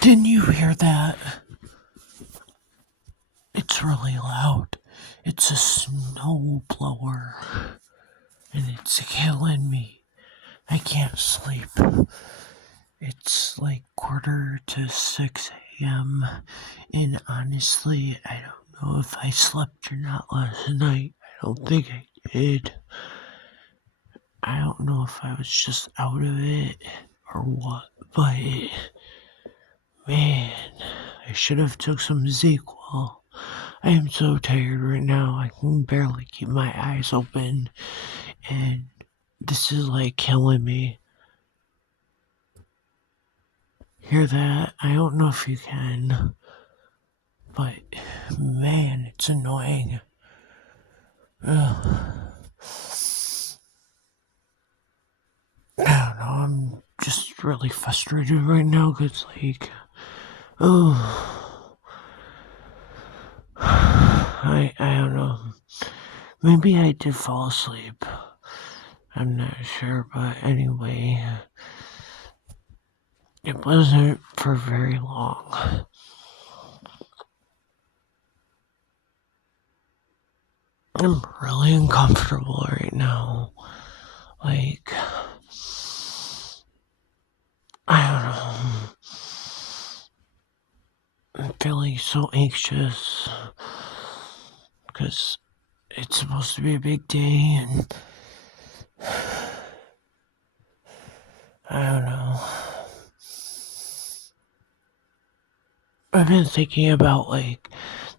Didn't you hear that? It's really loud. It's a snow blower. And it's killing me. I can't sleep. It's like 5:45 a.m. And honestly, I don't know if I slept or not last night. I don't think I did. I don't know if I was just out of it or what, but man, I should have took some ZQL. I am so tired right now. I can barely keep my eyes open, and this is like killing me. Hear that? I don't know if you can, but man, it's annoying. Ugh. I don't know. I'm just really frustrated right now because, like, oh, I don't know. Maybe I did fall asleep. I'm not sure, but anyway, it wasn't for very long. I'm really uncomfortable right now. Like, I don't know. I'm feeling so anxious because it's supposed to be a big day, and I don't know. I've been thinking about, like,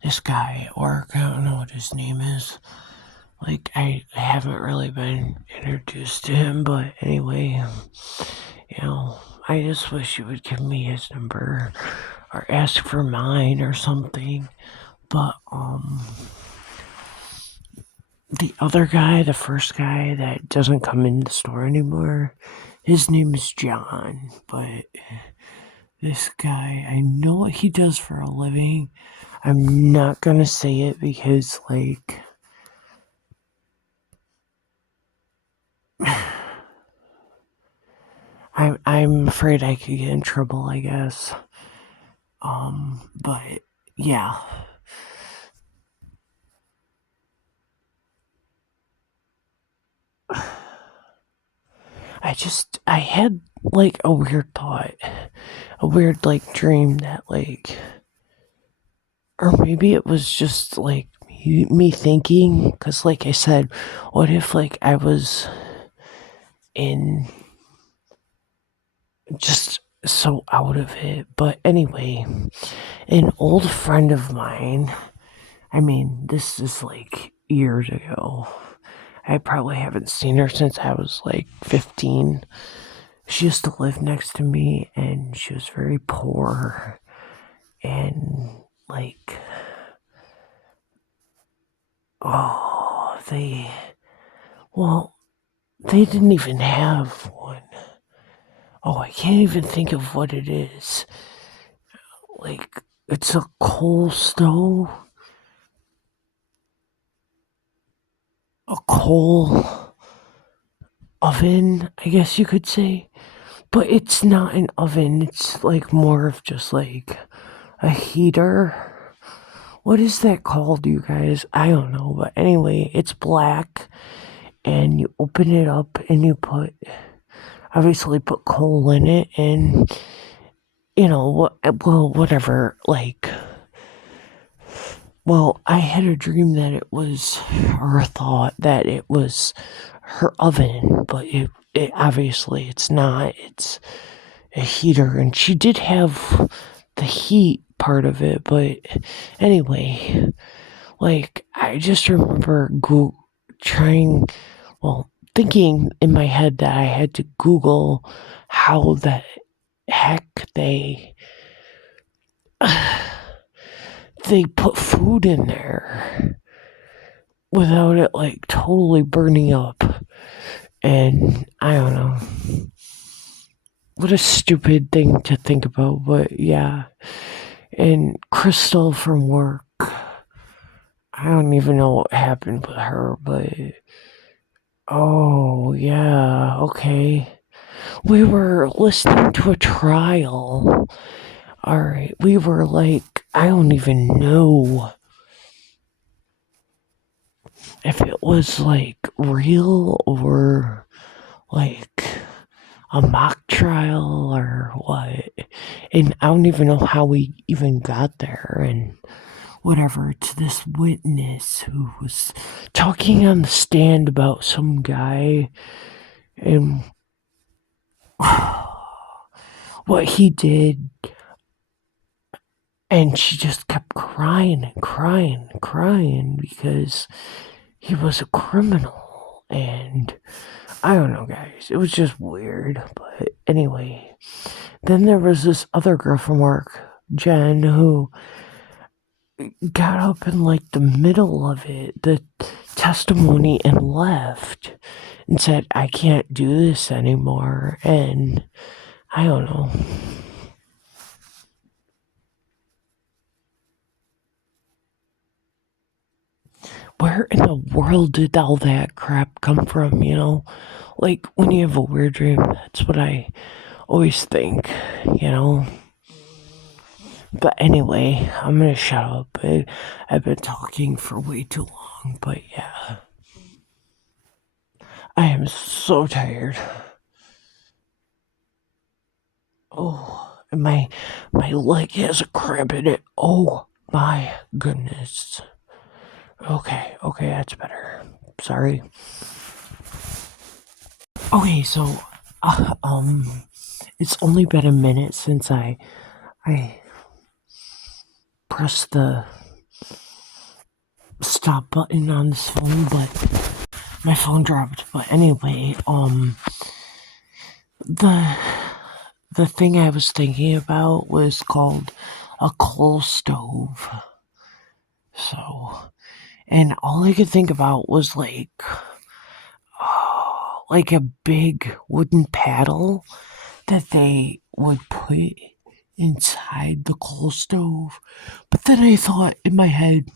this guy at work. I don't know what his name is. Like, I haven't really been introduced to him, but anyway, I just wish he would give me his number or ask for mine or something. But, the other guy, the first guy that doesn't come in the store anymore, his name is John, but this guy, I know what he does for a living. I'm not gonna say it because, like, I'm afraid I could get in trouble, I guess. But yeah. I had like a weird thought, a weird like dream that like, or maybe it was just like me thinking, because like I said, what if like I was in just so out of it? But anyway, an old friend of mine, I mean, this is like years ago. I probably haven't seen her since I was like 15. She used to live next to me and she was very poor. And like, oh, well, they didn't even have one. Oh, I can't even think of what it is. Like, it's a coal stove, a coal oven, I guess you could say. But it's not an oven, it's like more of just like a heater. What is that called, you guys? I don't know. But anyway, it's black and you open it up and you obviously put coal in it and, whatever. Like, well, I had a dream that it was, or a thought that it was her oven, but it obviously it's not. It's a heater, and she did have the heat part of it, but anyway, like I just remember trying, well, thinking in my head that I had to Google how the heck they put food in there without it like totally burning up. And I don't know. What a stupid thing to think about, but yeah. And Crystal from work, I don't even know what happened with her, but oh, yeah, okay. We were listening to a trial Alright, we were like, I don't even know if it was like real or like a mock trial or what. And I don't even know how we even got there and whatever to this witness who was talking on the stand about some guy and what he did. And she just kept crying and crying and crying because he was a criminal. And I don't know, guys. It was just weird. But anyway, then there was this other girl from work, Jen, who got up in like the middle of it, the testimony, and left and said, I can't do this anymore. And I don't know. Where in the world did all that crap come from, you know? Like, when you have a weird dream, that's what I always think, you know? But anyway, I'm gonna shut up. I've been talking for way too long, but yeah. I am so tired. Oh, and my leg has a cramp in it. Oh my goodness. Okay, that's better. Sorry. Okay, so it's only been a minute since I pressed the stop button on this phone, but my phone dropped. But anyway, the thing I was thinking about was called a coal stove. So, and all I could think about was like a big wooden paddle that they would put inside the coal stove. But then I thought in my head,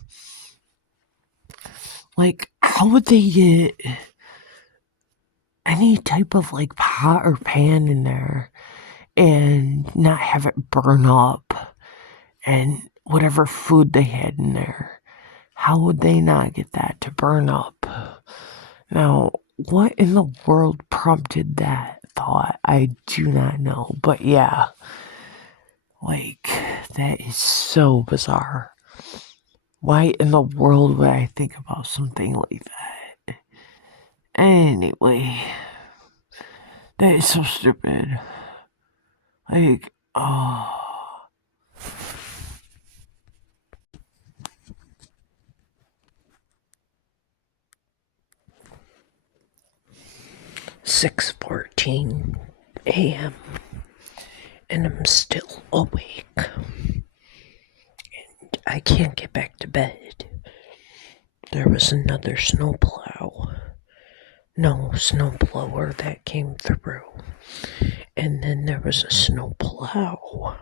like, how would they get any type of like pot or pan in there and not have it burn up and whatever food they had in there? How would they not get that to burn up? Now, what in the world prompted that thought? I do not know. But yeah, like, that is so bizarre. Why in the world would I think about something like that? Anyway, that is so stupid. Like, oh. 6:14 a.m. and I'm still awake. And I can't get back to bed. There was another snowplow. No, snowblower that came through. And then there was a snowplow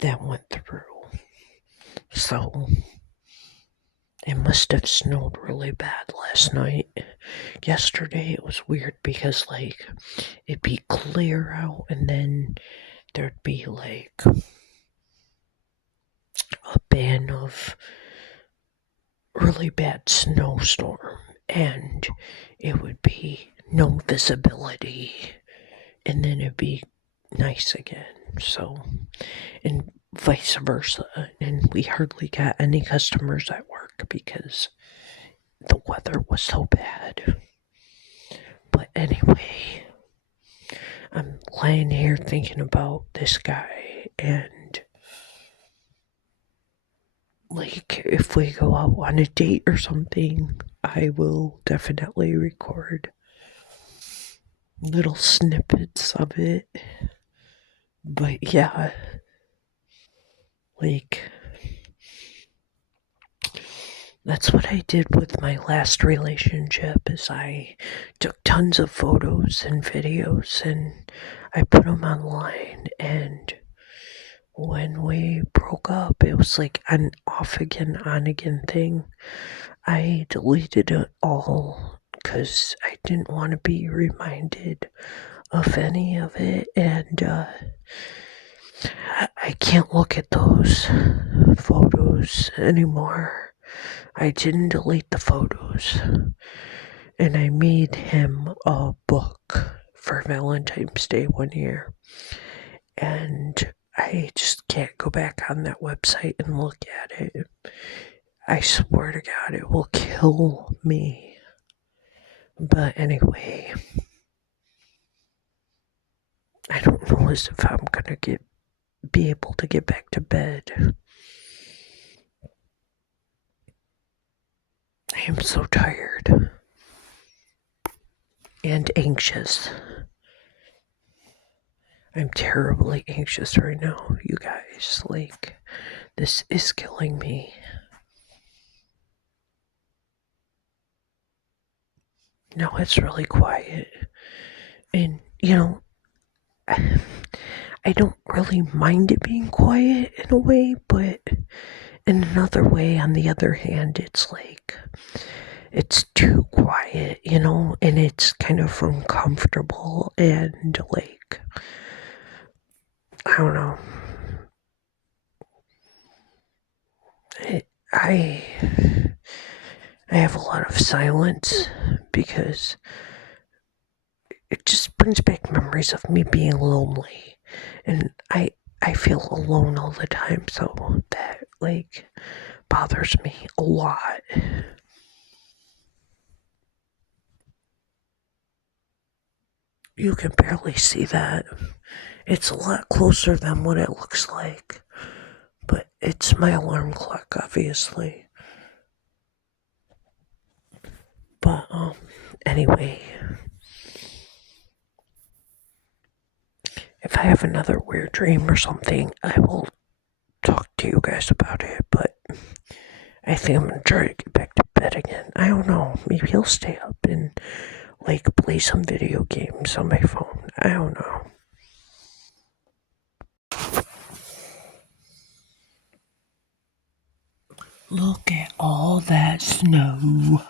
that went through. So it must have snowed really bad last night. Yesterday it was weird because like it'd be clear out and then there'd be like a band of really bad snowstorm and it would be no visibility and then it'd be nice again. So, and vice versa. And we hardly got any customers at work because the weather was so bad. But anyway, I'm laying here thinking about this guy and like if we go out on a date or something, I will definitely record little snippets of it. But yeah, like that's what I did with my last relationship is I took tons of photos and videos and I put them online, and when we broke up it was like an off again on again thing. I deleted it all because I didn't want to be reminded of any of it, and I can't look at those photos anymore. I didn't delete the photos. And I made him a book for Valentine's Day one year. And I just can't go back on that website and look at it. I swear to God, it will kill me. But anyway, I don't know as if I'm gonna be able to get back to bed. I am so tired and anxious. I'm terribly anxious right now, you guys. Like, this is killing me. Now it's really quiet. And, I don't really mind it being quiet in a way, but in another way, on the other hand, it's like, it's too quiet, and it's kind of uncomfortable and like, I don't know. I have a lot of silence because it just brings back memories of me being lonely, and I feel alone all the time, so that like bothers me a lot. You can barely see that. It's a lot closer than what it looks like, but it's my alarm clock, obviously. But anyway, if I have another weird dream or something, I will talk to you guys about it. But I think I'm gonna try to get back to bed again. I don't know. Maybe I'll stay up and like play some video games on my phone. I don't know. Look at all that snow.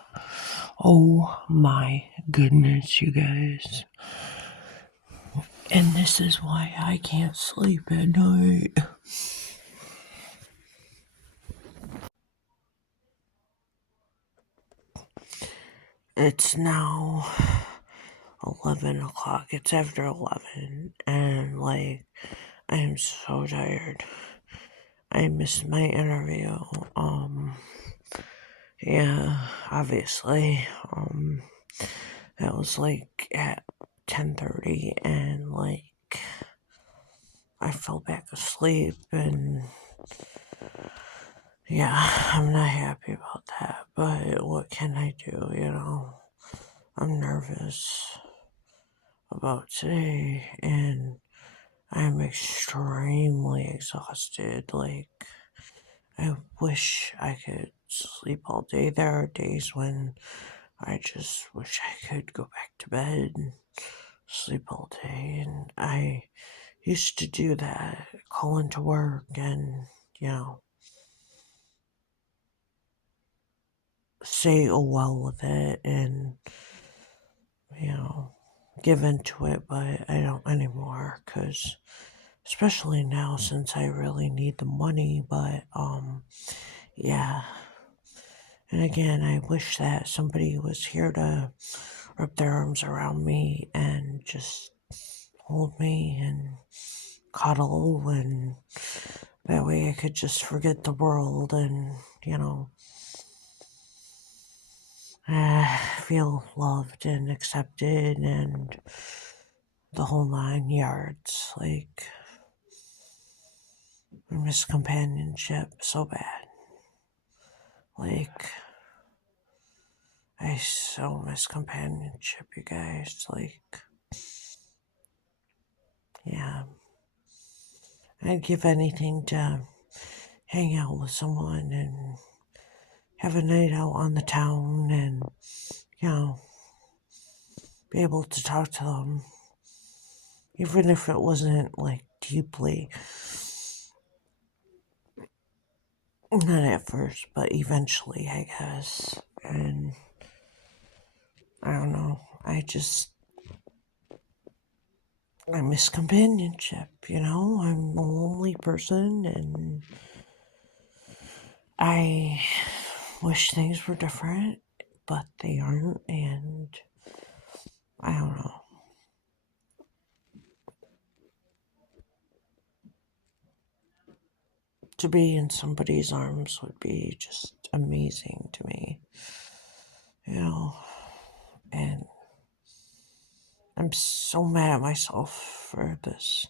Oh my goodness, you guys. And this is why I can't sleep at night. It's now 11 o'clock. It's after 11. And like, I am so tired. I missed my interview. Yeah, obviously. That was like at 10:30, and like I fell back asleep, and yeah, I'm not happy about that, but what can I do, I'm nervous about today, and I'm extremely exhausted. Like, I wish I could sleep all day. There are days when I just wish I could go back to bed and sleep all day, and I used to do that, call into work and, say oh well with it and, give into it, but I don't anymore, because especially now since I really need the money, but, yeah. And again, I wish that somebody was here to wrap their arms around me and just hold me and cuddle, and that way I could just forget the world and, feel loved and accepted and the whole 9 yards. Like, I miss companionship so bad. Like, I so miss companionship, you guys. Like, yeah. I'd give anything to hang out with someone and have a night out on the town and, be able to talk to them. Even if it wasn't like deeply. Not at first, but eventually, I guess. And I don't know. I just I miss companionship, you know? I'm a lonely person and I wish things were different, but they aren't, and I don't know. To be in somebody's arms would be just amazing to me, you know? And I'm so mad at myself for this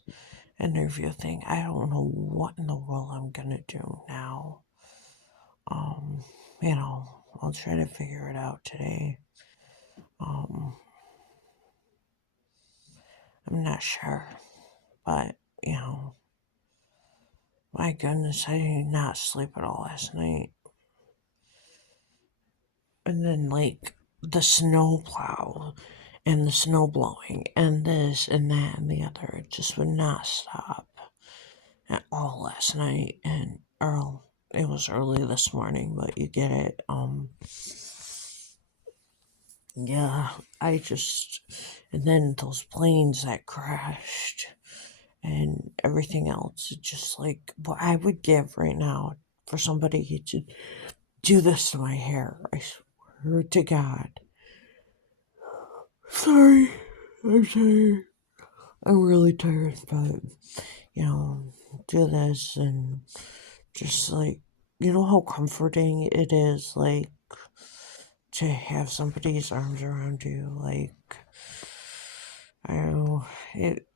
interview thing. I don't know what in the world I'm gonna do now. Um, I'll try to figure it out today. Um, I'm not sure, but my goodness, I did not sleep at all last night. And then, like, the snow plow and the snow blowing and this and that and the other, it just would not stop at all last night. And it was early this morning, but you get it. Yeah, and then those planes that crashed and everything else. It's just like what I would give right now for somebody to do this to my hair. I swear to God. Sorry, I'm tired. I'm really tired, but do this and just like, how comforting it is, like, to have somebody's arms around you. Like, I know it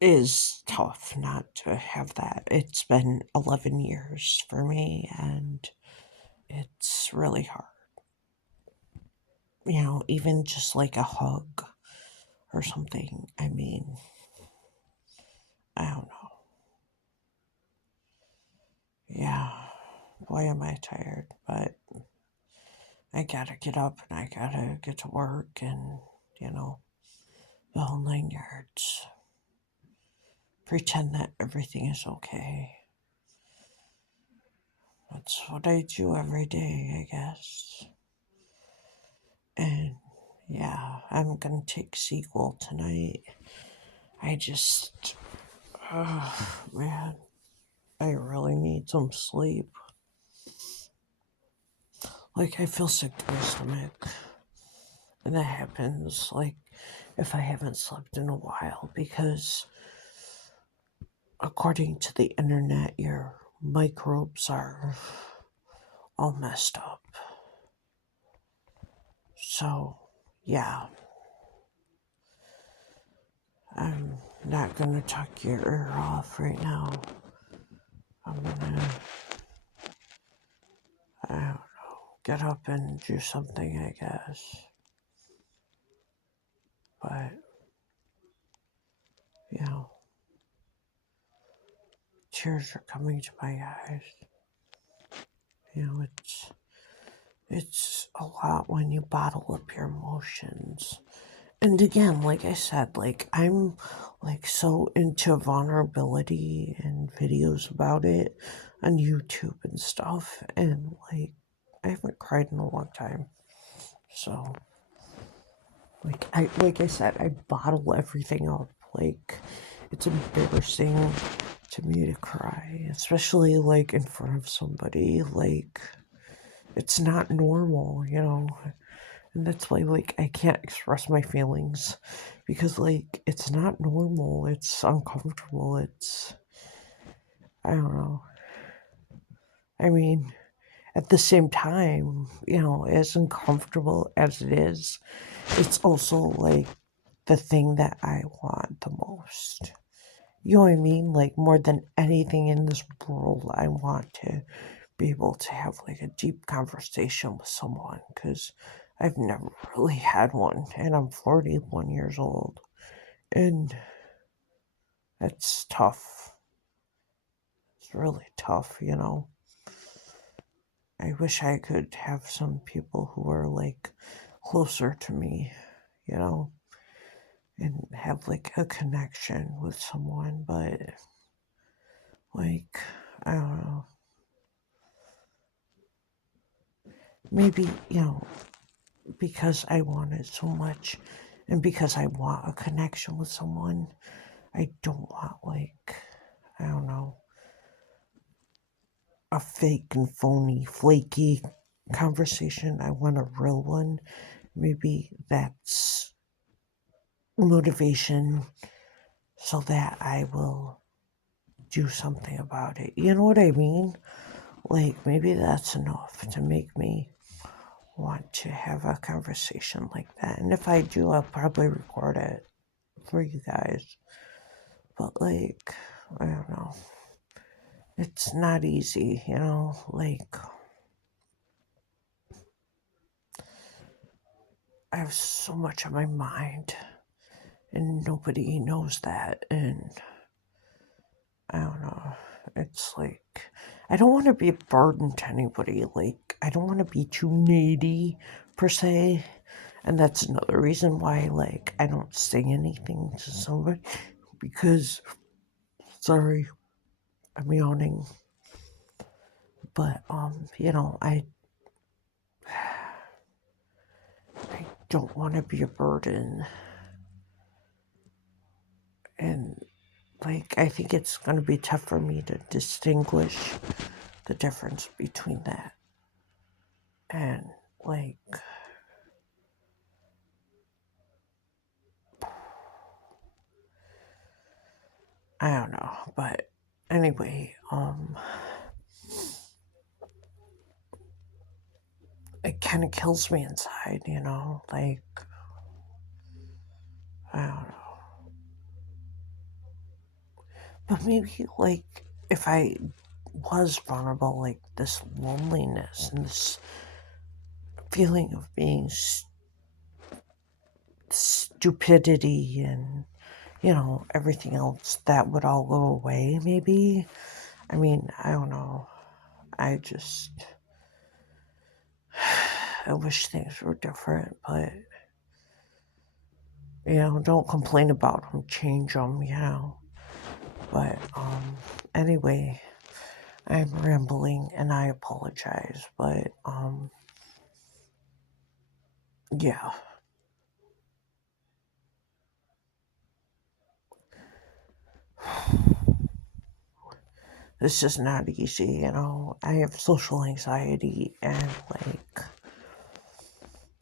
is tough not to have that. It's been 11 years for me, and it's really hard. Even just like a hug or something. I mean, I don't know. Yeah, boy, am I tired, but I gotta get up and I gotta get to work and, the whole 9 yards. Pretend that everything is okay. That's what I do every day, I guess. And yeah, I'm gonna take sequel tonight. I just, man, I really need some sleep. Like, I feel sick to my stomach. And that happens, like, if I haven't slept in a while, because according to the internet, your microbes are all messed up. So, yeah, I'm not gonna tuck your ear off right now. I'm gonna, I don't know, get up and do something, I guess. But, tears are coming to my eyes. It's a lot when you bottle up your emotions. And again, like I said, like, I'm like so into vulnerability and videos about it on YouTube and stuff, and like I haven't cried in a long time. So like I said, I bottle everything up. Like, it's embarrassing to me to cry, especially like in front of somebody. Like, it's not normal. And that's why, like, I can't express my feelings because, like, it's not normal. It's uncomfortable. I don't know. I mean, at the same time, as uncomfortable as it is, it's also like the thing that I want the most. You know what I mean? Like, more than anything in this world, I want to be able to have like a deep conversation with someone because I've never really had one, and I'm 41 years old, and it's tough. It's really tough. I wish I could have some people who are like closer to me, you know, and have like a connection with someone, but like, I don't know. Maybe, because I want it so much, And because I want a connection with someone, I don't want, like, I don't know, a fake and phony, flaky conversation. I want a real one. Maybe that's motivation so that I will do something about it. You know what I mean? Like, maybe that's enough to make me want to have a conversation like that. And if I do, I'll probably record it for you guys. But, like, I don't know. It's not easy, you know? Like, I have so much on my mind, and nobody knows that. And I don't know. It's like, I don't want to be a burden to anybody. Like, I don't want to be too needy, per se. And that's another reason why, like, I don't say anything to somebody. Because, sorry, I'm yawning. But, you know, I don't want to be a burden. And, like, I think it's going to be tough for me to distinguish the difference between that and, like, I don't know. But anyway, it kind of kills me inside, you know? Like, I don't know. But maybe, like, if I was vulnerable, like, this loneliness and this feeling of being stupidity and, you know, everything else, that would all go away, maybe. I mean, I don't know. I wish things were different, but, you know, don't complain about them, change them, you know. But, anyway, I'm rambling and I apologize, but, yeah. This is not easy, you know. I have social anxiety, and, like,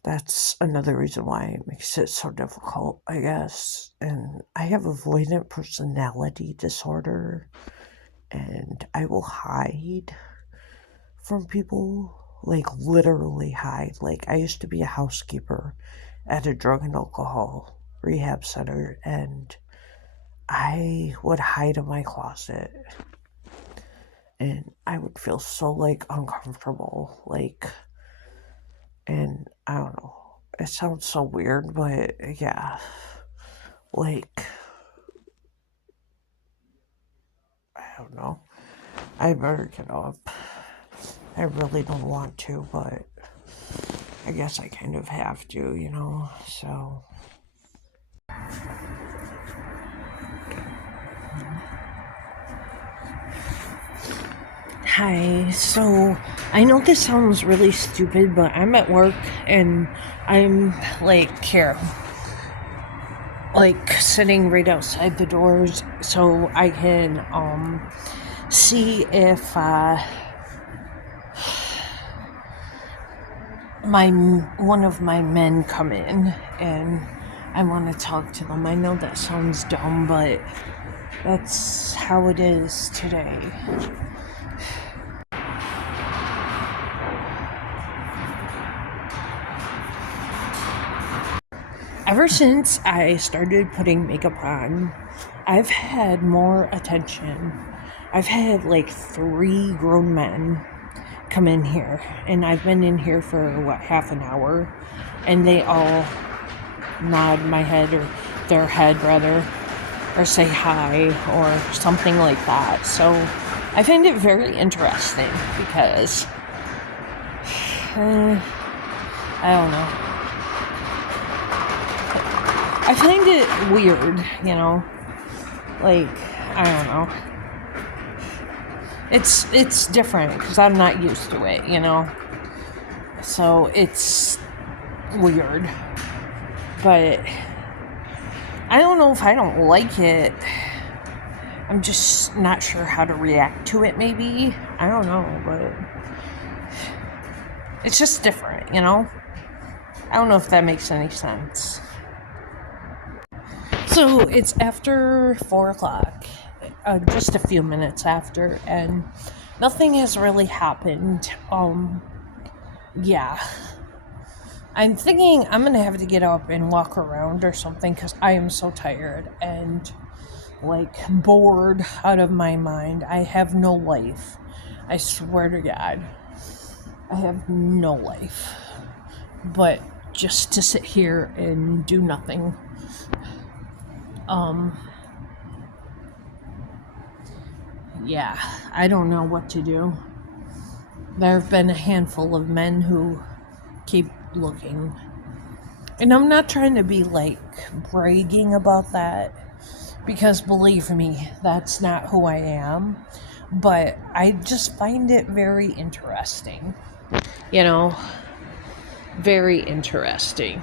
that's another reason why it makes it so difficult, I guess. And I have avoidant personality disorder, and I will hide from people, like, literally hide. Like, I used to be a housekeeper at a drug and alcohol rehab center, and I would hide in my closet. And I would feel so, like, uncomfortable, like, and I don't know. It sounds so weird, but yeah, like, I don't know. I better get up. I really don't want to, but I guess I kind of have to, you know, so. Hi, so I know this sounds really stupid, but I'm at work and I'm, like, here, like, sitting right outside the doors so I can see if one of my men come in, and I want to talk to them. I know that sounds dumb, but that's how it is today. Ever since I started putting makeup on, I've had more attention. I've had, like, 3 grown men come in here, and I've been in here for, half an hour, and they all nod my head, or their head rather, or say hi, or something like that. So I find it very interesting because, I don't know. I find it weird, you know, like, I don't know. It's different because I'm not used to it, you know, so it's weird, but I don't know if I don't like it. I'm just not sure how to react to it, maybe. I don't know, but it's just different, you know? I don't know if that makes any sense. So it's after 4 o'clock, just a few minutes after, and nothing has really happened. Yeah. I'm thinking I'm gonna have to get up and walk around or something because I am so tired and like bored out of my mind. I have no life. I swear to God, I have no life but just to sit here and do nothing. Yeah, I don't know what to do. There have been a handful of men who keep looking. And I'm not trying to be like bragging about that because believe me, that's not who I am. But I just find it very interesting. You know, very interesting.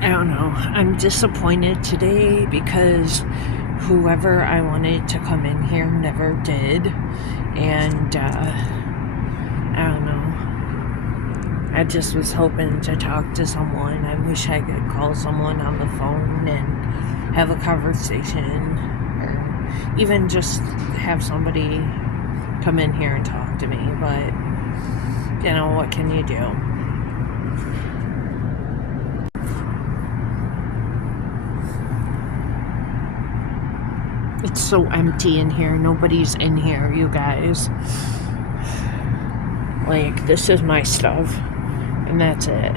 I don't know. I'm disappointed today because whoever I wanted to come in here never did. And, I don't know. I just was hoping to talk to someone. I wish I could call someone on the phone and have a conversation. Or even just have somebody come in here and talk to me. But, you know, what can you do? It's so empty in here. Nobody's in here, you guys. Like, this is my stuff. And that's it.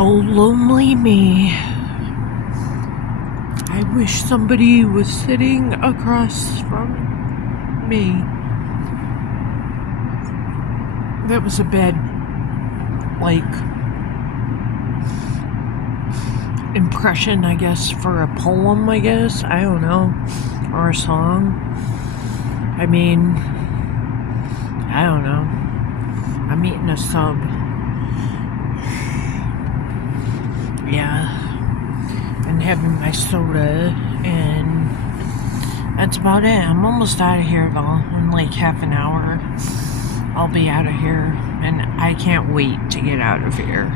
Oh, lonely me. I wish somebody was sitting across from me. That was a bad, like, impression, I guess, for a poem, I guess. I don't know. Or a song. I mean, I don't know. I'm eating a sub. Yeah. And having my soda, and that's about it. I'm almost out of here, though. In like half an hour, I'll be out of here. And I can't wait to get out of here.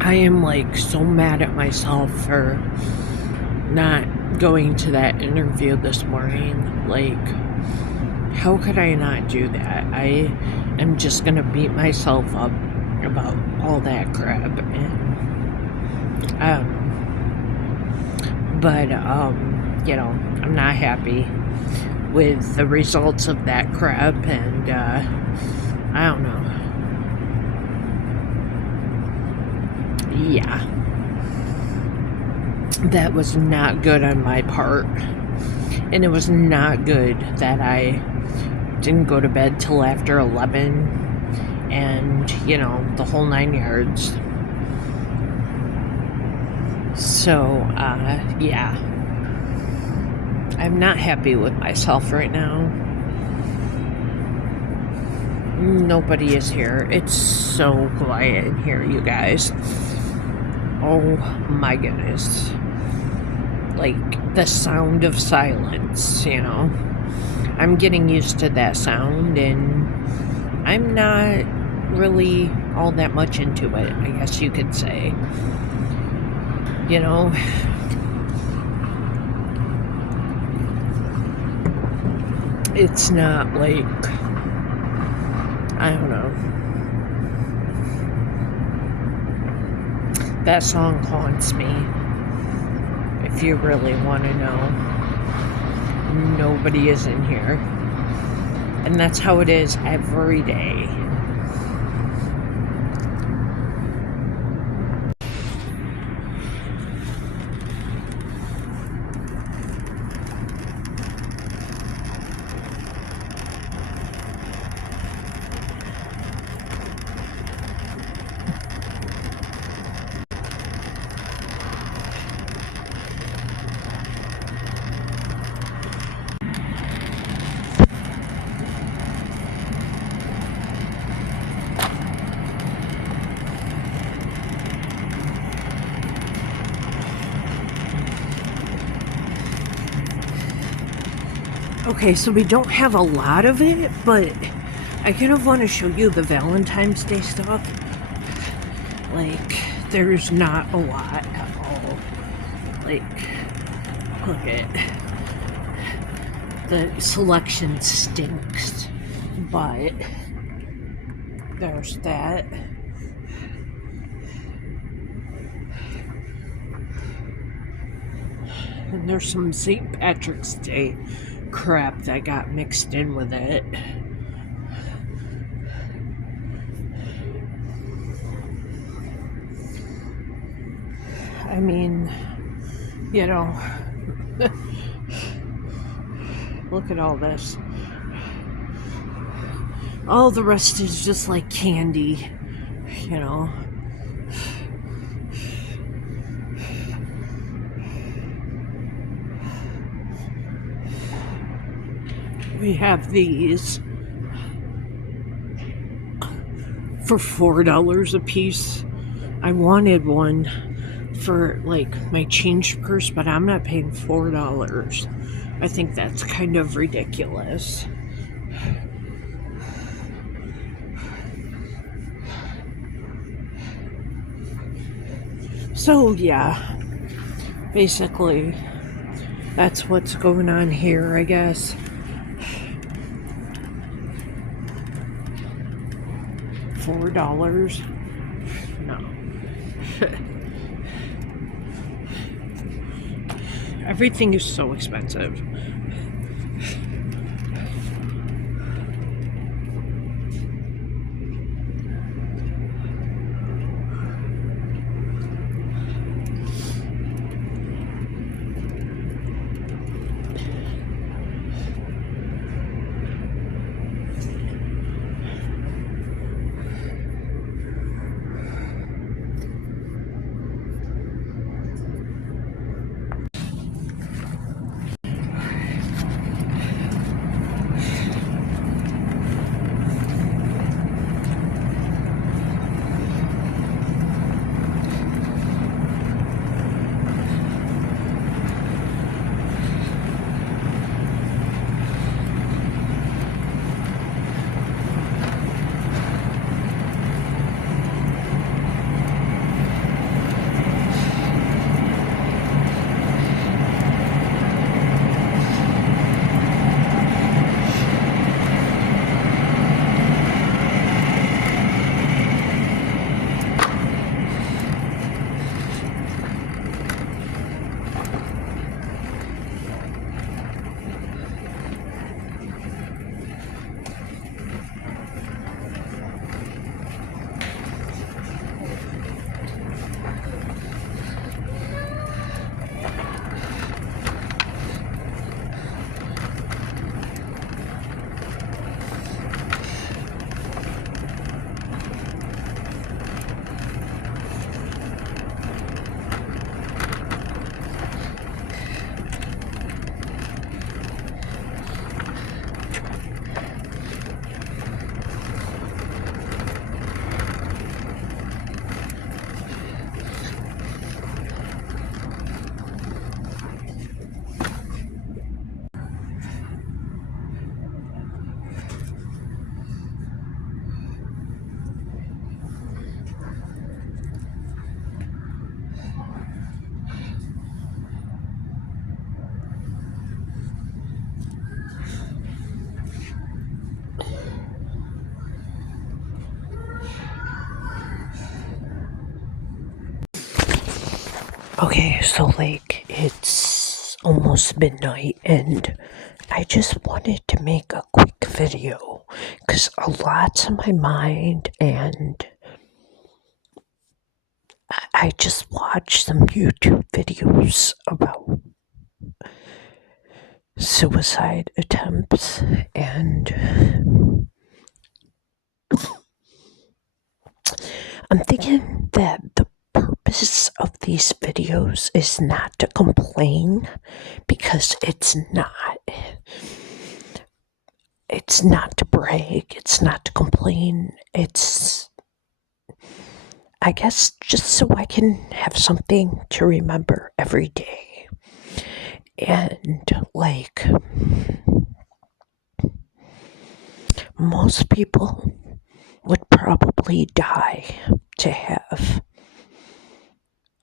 I am like so mad at myself for not going to that interview this morning. Like, how could I not do that? I am just gonna beat myself up about all that crap, and but you know, I'm not happy with the results of that crap, and I don't know. Yeah, that was not good on my part, and it was not good that I didn't go to bed till after 11, and, you know, the whole 9 yards. So, yeah. I'm not happy with myself right now. Nobody is here. It's so quiet in here, you guys. Oh my goodness. Like the sound of silence, you know. I'm getting used to that sound, and I'm not really all that much into it, I guess you could say. You know, it's not like, I don't know. That song haunts me, if you really want to know. Nobody is in here. And that's how it is every day. Okay, so we don't have a lot of it, but I kind of want to show you the Valentine's Day stuff. Like, there's not a lot at all. Like, look at the selection stinks, but there's that. And there's some St. Patrick's Day crap that got mixed in with it. I mean, you know, look at all this. All the rest is just like candy, you know. We have these for $4 a piece. I wanted one for like my change purse, but I'm not paying $4. I think that's kind of ridiculous. So yeah, basically that's what's going on here, I guess. $4? No. Everything is so expensive. Okay, so like it's almost midnight and I just wanted to make a quick video because a lot's on my mind and I just watched some YouTube videos about suicide attempts and I'm thinking that the purpose of these videos is not to complain because it's not. It's not to brag, it's not to complain, it's, I guess, just so I can have something to remember every day. And, like, most people would probably die to have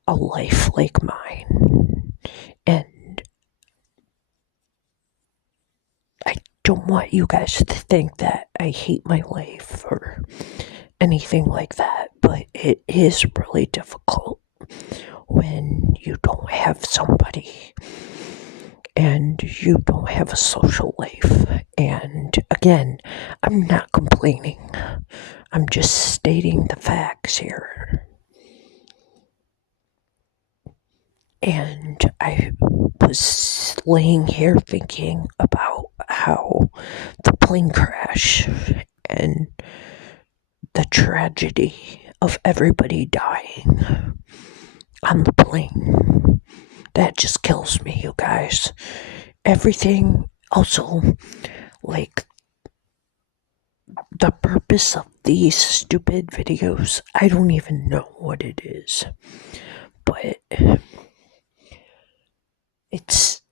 a life like mine. And I don't want you guys to think that I hate my life or anything like that, but it is really difficult when you don't have somebody and you don't have a social life. And again, I'm not complaining, I'm just stating the facts here. And I was laying here thinking about how the plane crash and the tragedy of everybody dying on the plane. That just kills me, you guys. Everything also, like, the purpose of these stupid videos, I don't even know what it is. But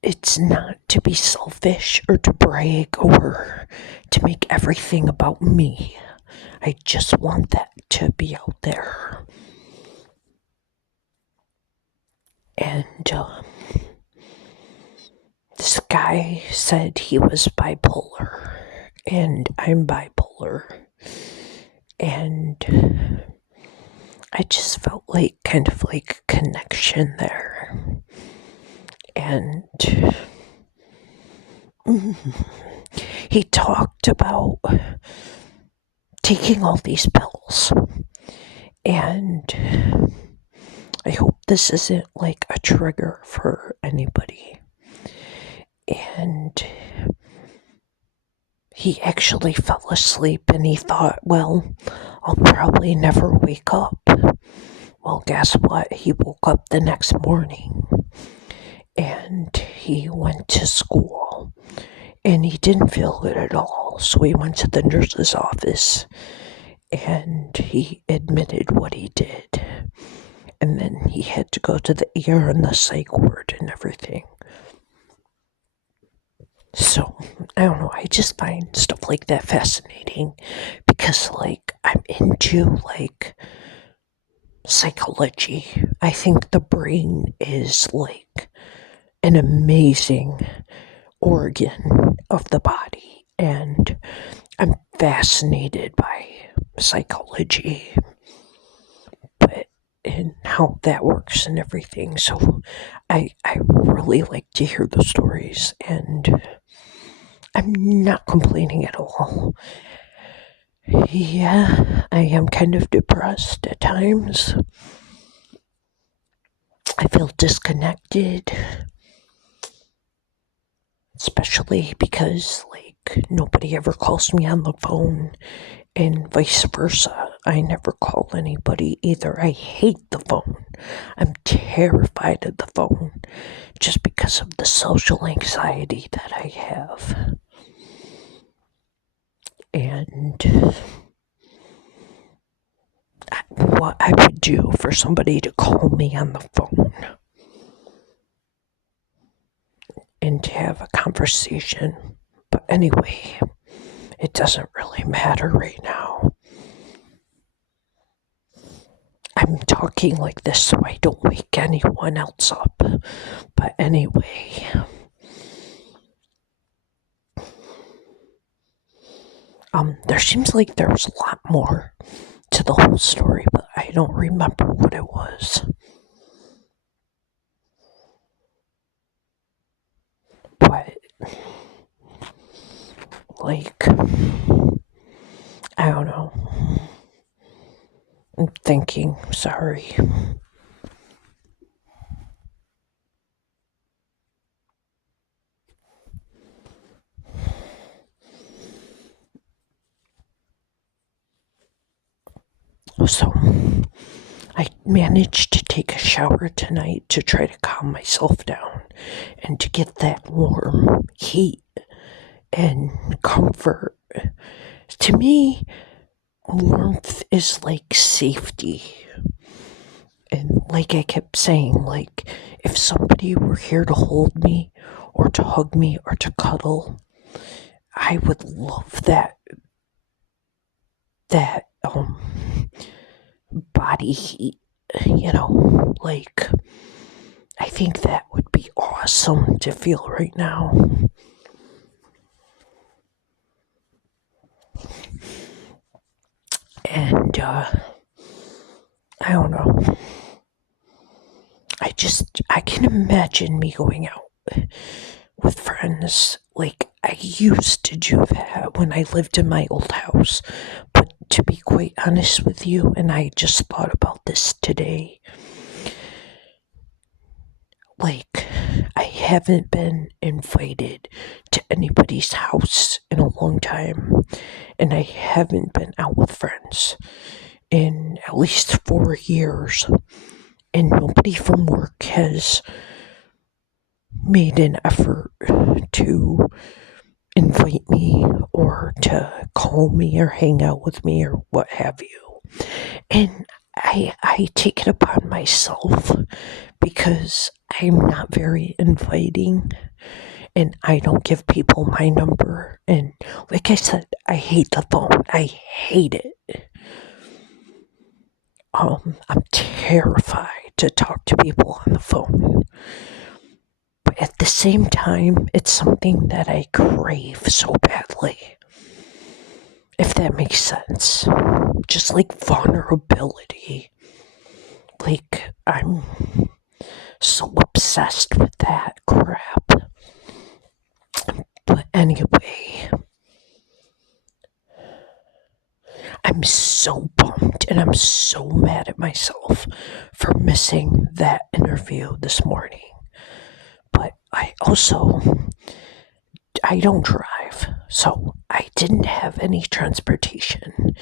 it's not to be selfish or to brag or to make everything about me. I just want that to be out there. And this guy said he was bipolar, and I'm bipolar. And I just felt like kind of like a connection there. And he talked about taking all these pills. And I hope this isn't like a trigger for anybody. And he actually fell asleep and he thought, well, I'll probably never wake up. Well, guess what? He woke up the next morning and he went to school and he didn't feel good at all. So he went to the nurse's office and he admitted what he did. And then he had to go to the ER and the psych ward and everything. So, I don't know, I just find stuff like that fascinating because, like, I'm into, like, psychology. I think the brain is, like, an amazing organ of the body, and I'm fascinated by psychology, but and how that works and everything. So I really like to hear the stories, and I'm not complaining at all. Yeah, I am kind of depressed at times. I feel disconnected, especially because, like, nobody ever calls me on the phone, and vice versa. I never call anybody either. I hate the phone. I'm terrified of the phone just because of the social anxiety that I have. And what I would do for somebody to call me on the phone and to have a conversation. But anyway, it doesn't really matter right now. I'm talking like this so I don't wake anyone else up. But anyway, there seems like there's a lot more to the whole story, but I don't remember what it was. Like, I don't know. I'm thinking, sorry. So, I managed to take a shower tonight to try to calm myself down and to get that warm heat and comfort. To me, warmth is like safety. And like I kept saying, like, if somebody were here to hold me or to hug me or to cuddle, I would love that body heat, like, I think that would be awesome to feel right now. And I don't know. I can imagine me going out with friends. Like, I used to do that when I lived in my old house. But to be quite honest with you, and I just thought about this today, like, I haven't been invited to anybody's house in a long time, and I haven't been out with friends in at least 4 years, and nobody from work has made an effort to invite me or to call me or hang out with me or what have you. And I take it upon myself because I'm not very inviting and I don't give people my number. And like I said, I hate the phone. I hate it. I'm terrified to talk to people on the phone. But at the same time, it's something that I crave so badly. If that makes sense. Just like vulnerability. Like, I'm so obsessed with that crap. But anyway, I'm so bummed and I'm so mad at myself for missing that interview this morning. But I don't drive, so I didn't have any transportation.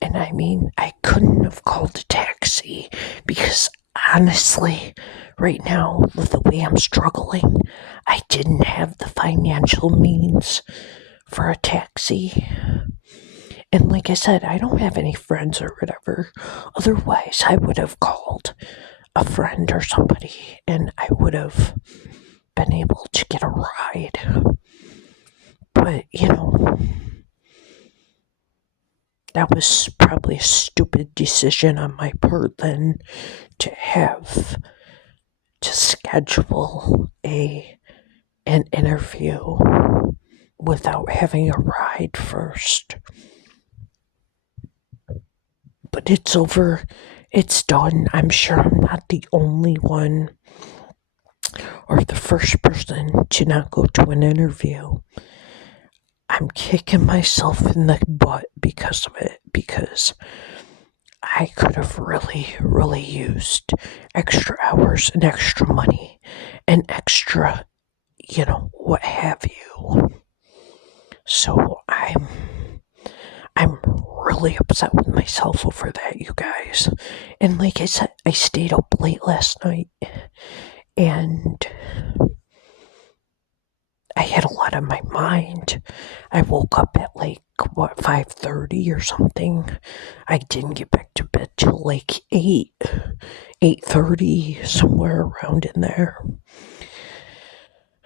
And I mean, I couldn't have called a taxi because honestly, right now, with the way I'm struggling, I didn't have the financial means for a taxi. And like I said, I don't have any friends or whatever. Otherwise, I would have called a friend or somebody and I would have been able to get a ride. But, that was probably a stupid decision on my part then to schedule an interview without having a ride first. But it's over. It's done. I'm sure I'm not the only one or the first person to not go to an interview. I'm kicking myself in the butt because of it, because I could have really, really used extra hours and extra money and extra, what have you. So I'm really upset with myself over that, you guys. And like I said, I stayed up late last night and I had a lot on my mind. I woke up at 5:30 or something. I didn't get back to bed till 8:30, somewhere around in there.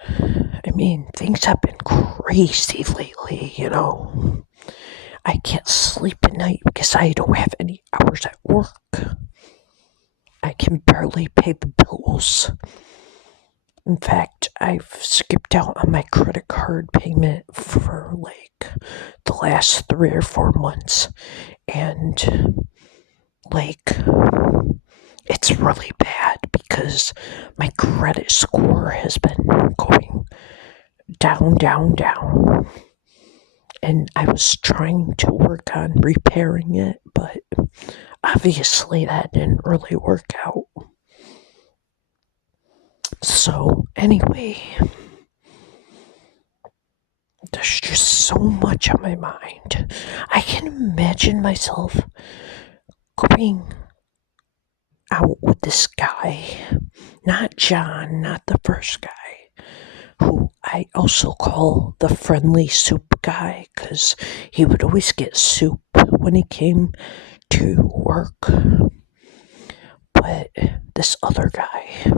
I mean, things have been crazy lately, I can't sleep at night because I don't have any hours at work. I can barely pay the bills. In fact, I've skipped out on my credit card payment for the last 3 or 4 months. And it's really bad because my credit score has been going down, down, down. and I was trying to work on repairing it, but obviously that didn't really work out. So, anyway, there's just so much on my mind. I can imagine myself going out with this guy, not John, not the first guy, who I also call the friendly soup guy because he would always get soup when he came to work. But this other guy,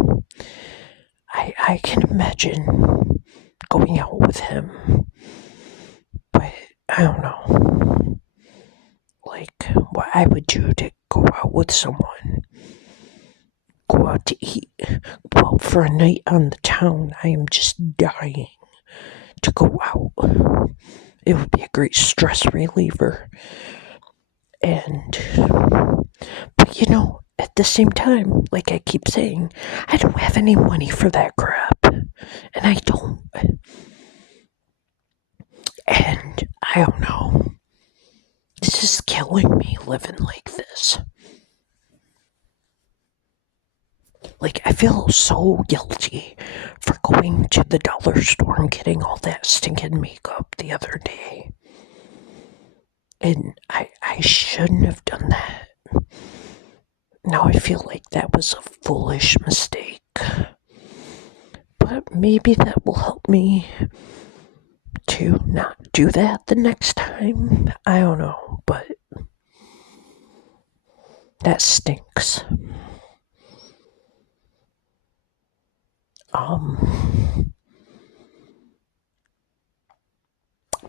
I can imagine going out with him, but I don't know, like what I would do to go out with someone. Go out to eat, go out for a night on the town. I am just dying to go out. It would be a great stress reliever. And, but at the same time, like I keep saying, I don't have any money for that crap. And I don't. And I don't know. This is killing me living like this. Like, I feel so guilty for going to the dollar store and getting all that stinking makeup the other day. And I shouldn't have done that. Now I feel like that was a foolish mistake. But maybe that will help me to not do that the next time. I don't know, but that stinks.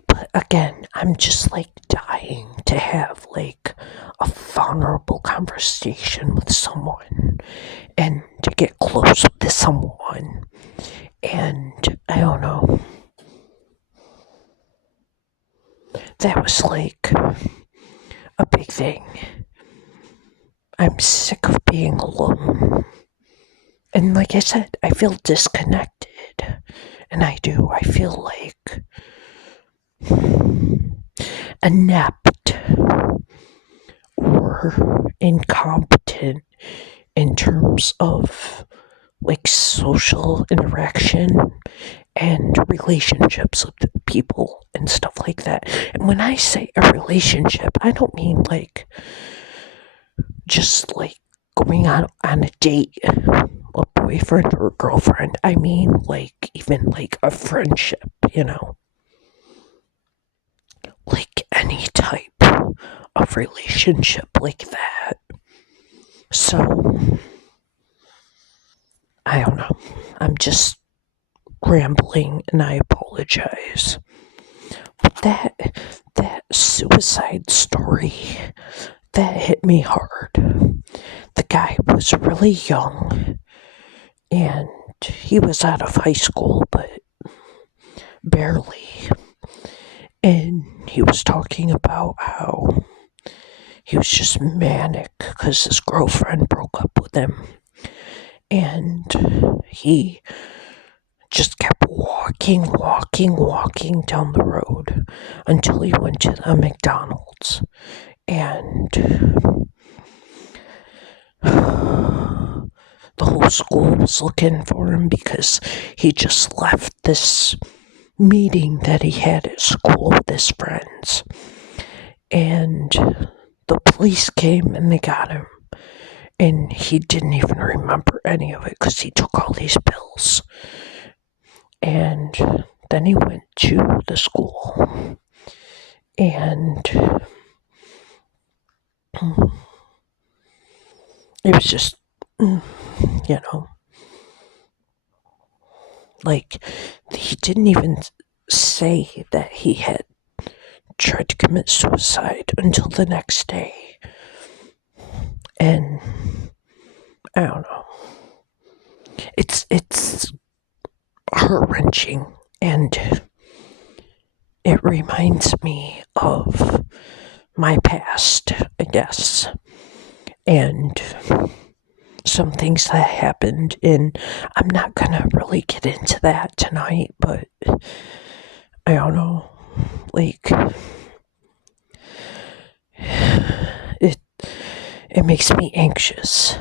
But again, I'm just like dying to have like a vulnerable conversation with someone and to get close to someone. And I don't know. That was like a big thing. I'm sick of being alone. And like I said, I feel disconnected. And I do. I feel like inept or incompetent in terms of like social interaction and relationships with people and stuff like that. And when I say a relationship, I don't mean like just like going on a date, a boyfriend or a girlfriend. I mean like even like a friendship, like any type of relationship like that. So I don't know. I'm just rambling and I apologize. But that suicide story, that hit me hard. The guy was really young and he was out of high school, but barely. And he was talking about how he was just manic because his girlfriend broke up with him. And he just kept walking down the road until he went to a McDonald's. And the whole school was looking for him because he just left this meeting that he had at school with his friends. And the police came and they got him. And he didn't even remember any of it because he took all these pills. And then he went to the school. And it was just, like, he didn't even say that he had tried to commit suicide until the next day. And I don't know. It's heart-wrenching, and it reminds me of my past, I guess, and some things that happened, and I'm not gonna really get into that tonight, but I don't know, like, it it makes me anxious.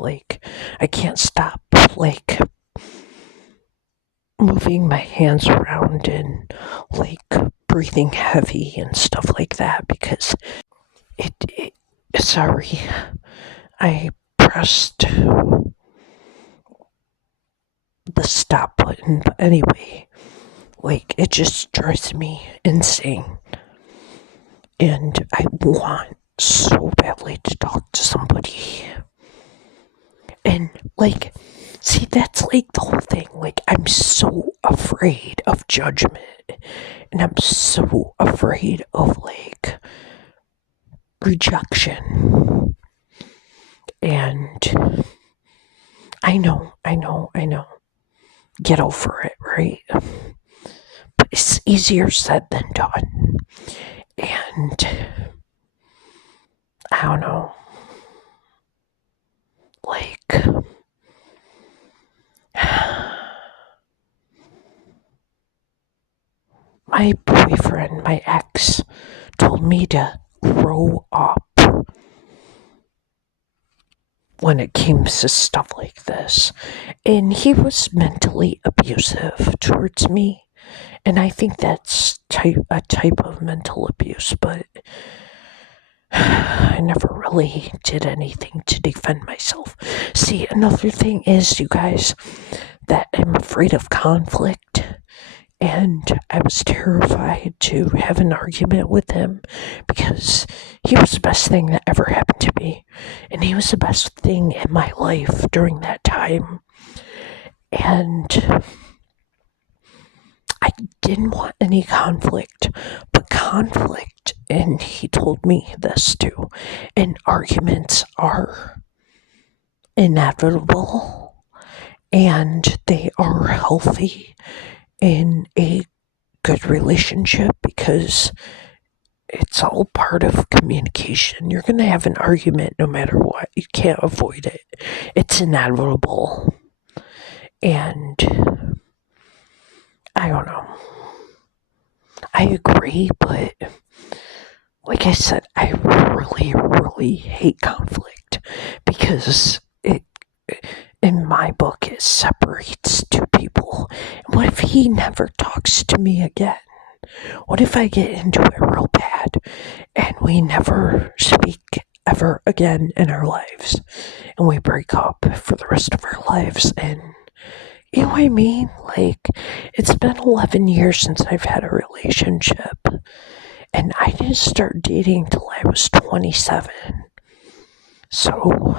Like, I can't stop, like, moving my hands around and, like, breathing heavy and stuff like that because it sorry, I pressed the stop button, but anyway, like, it just drives me insane. And I want so badly to talk to somebody. And, like, see, that's like the whole thing. Like, I'm so afraid of judgment. And I'm so afraid of, like, rejection. And I know. Get over it, right? But it's easier said than done. And I don't know. Like, my boyfriend, my ex, told me to grow up when it came to stuff like this. And he was mentally abusive towards me. And I think that's a type of mental abuse, but I never really did anything to defend myself. See, another thing is, you guys, that I'm afraid of conflict. And I was terrified to have an argument with him because he was the best thing that ever happened to me. And he was the best thing in my life during that time. And I didn't want any conflict, but conflict, and he told me this too, and arguments are inevitable and they are healthy in a good relationship because it's all part of communication. You're going to have an argument no matter what. You can't avoid it. It's inevitable. And I don't know. I agree, but like I said, I really hate conflict because in my book, it separates two people. What if he never talks to me again? What if I get into it real bad and we never speak ever again in our lives and we break up for the rest of our lives? And you know what I mean? Like, it's been 11 years since I've had a relationship, and I didn't start dating till I was 27. So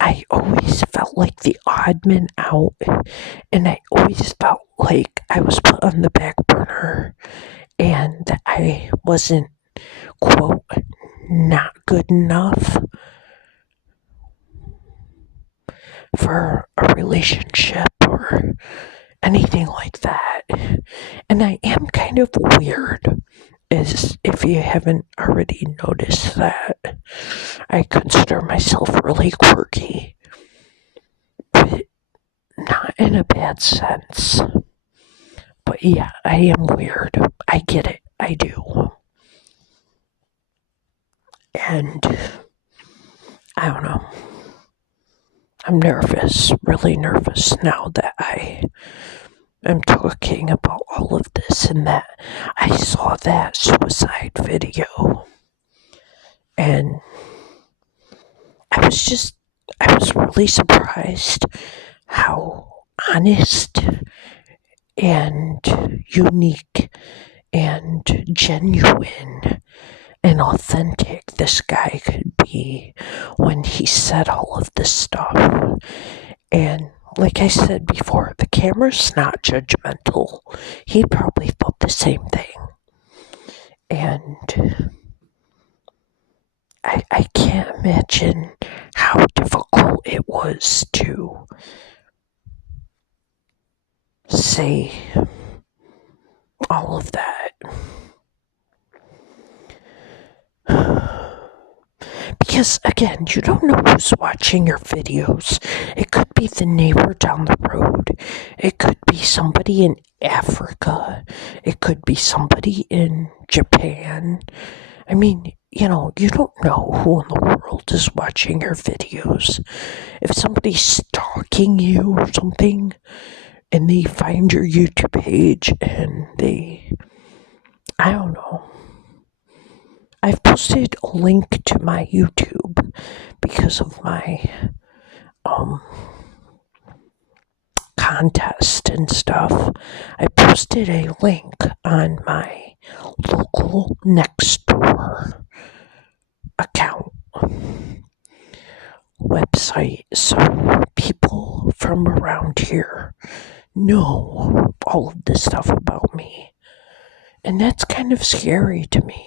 I always felt like the odd man out, and I always felt like I was put on the back burner and that I wasn't, quote, not good enough for a relationship or anything like that. And I am kind of weird, as if you haven't already noticed that. I consider myself really quirky, but not in a bad sense. But yeah, I am weird. I get it. I do. And I don't know. I'm nervous, really nervous now that I am talking about all of this and that I saw that suicide video. And I was really surprised how honest and unique and genuine and authentic this guy could be when he said all of this stuff. And like I said before, the camera's not judgmental. He probably felt the same thing. And I can't imagine how difficult it was to say all of that. Because again, you don't know who's watching your videos. It could be the neighbor down the road. It could be somebody in Africa. It could be somebody in Japan. I mean, you don't know who in the world is watching your videos. If somebody's stalking you or something and they find your YouTube page and I don't know. I've posted a link to my YouTube because of my contest and stuff. I posted a link on my local Nextdoor account website so people from around here know all of this stuff about me. And that's kind of scary to me.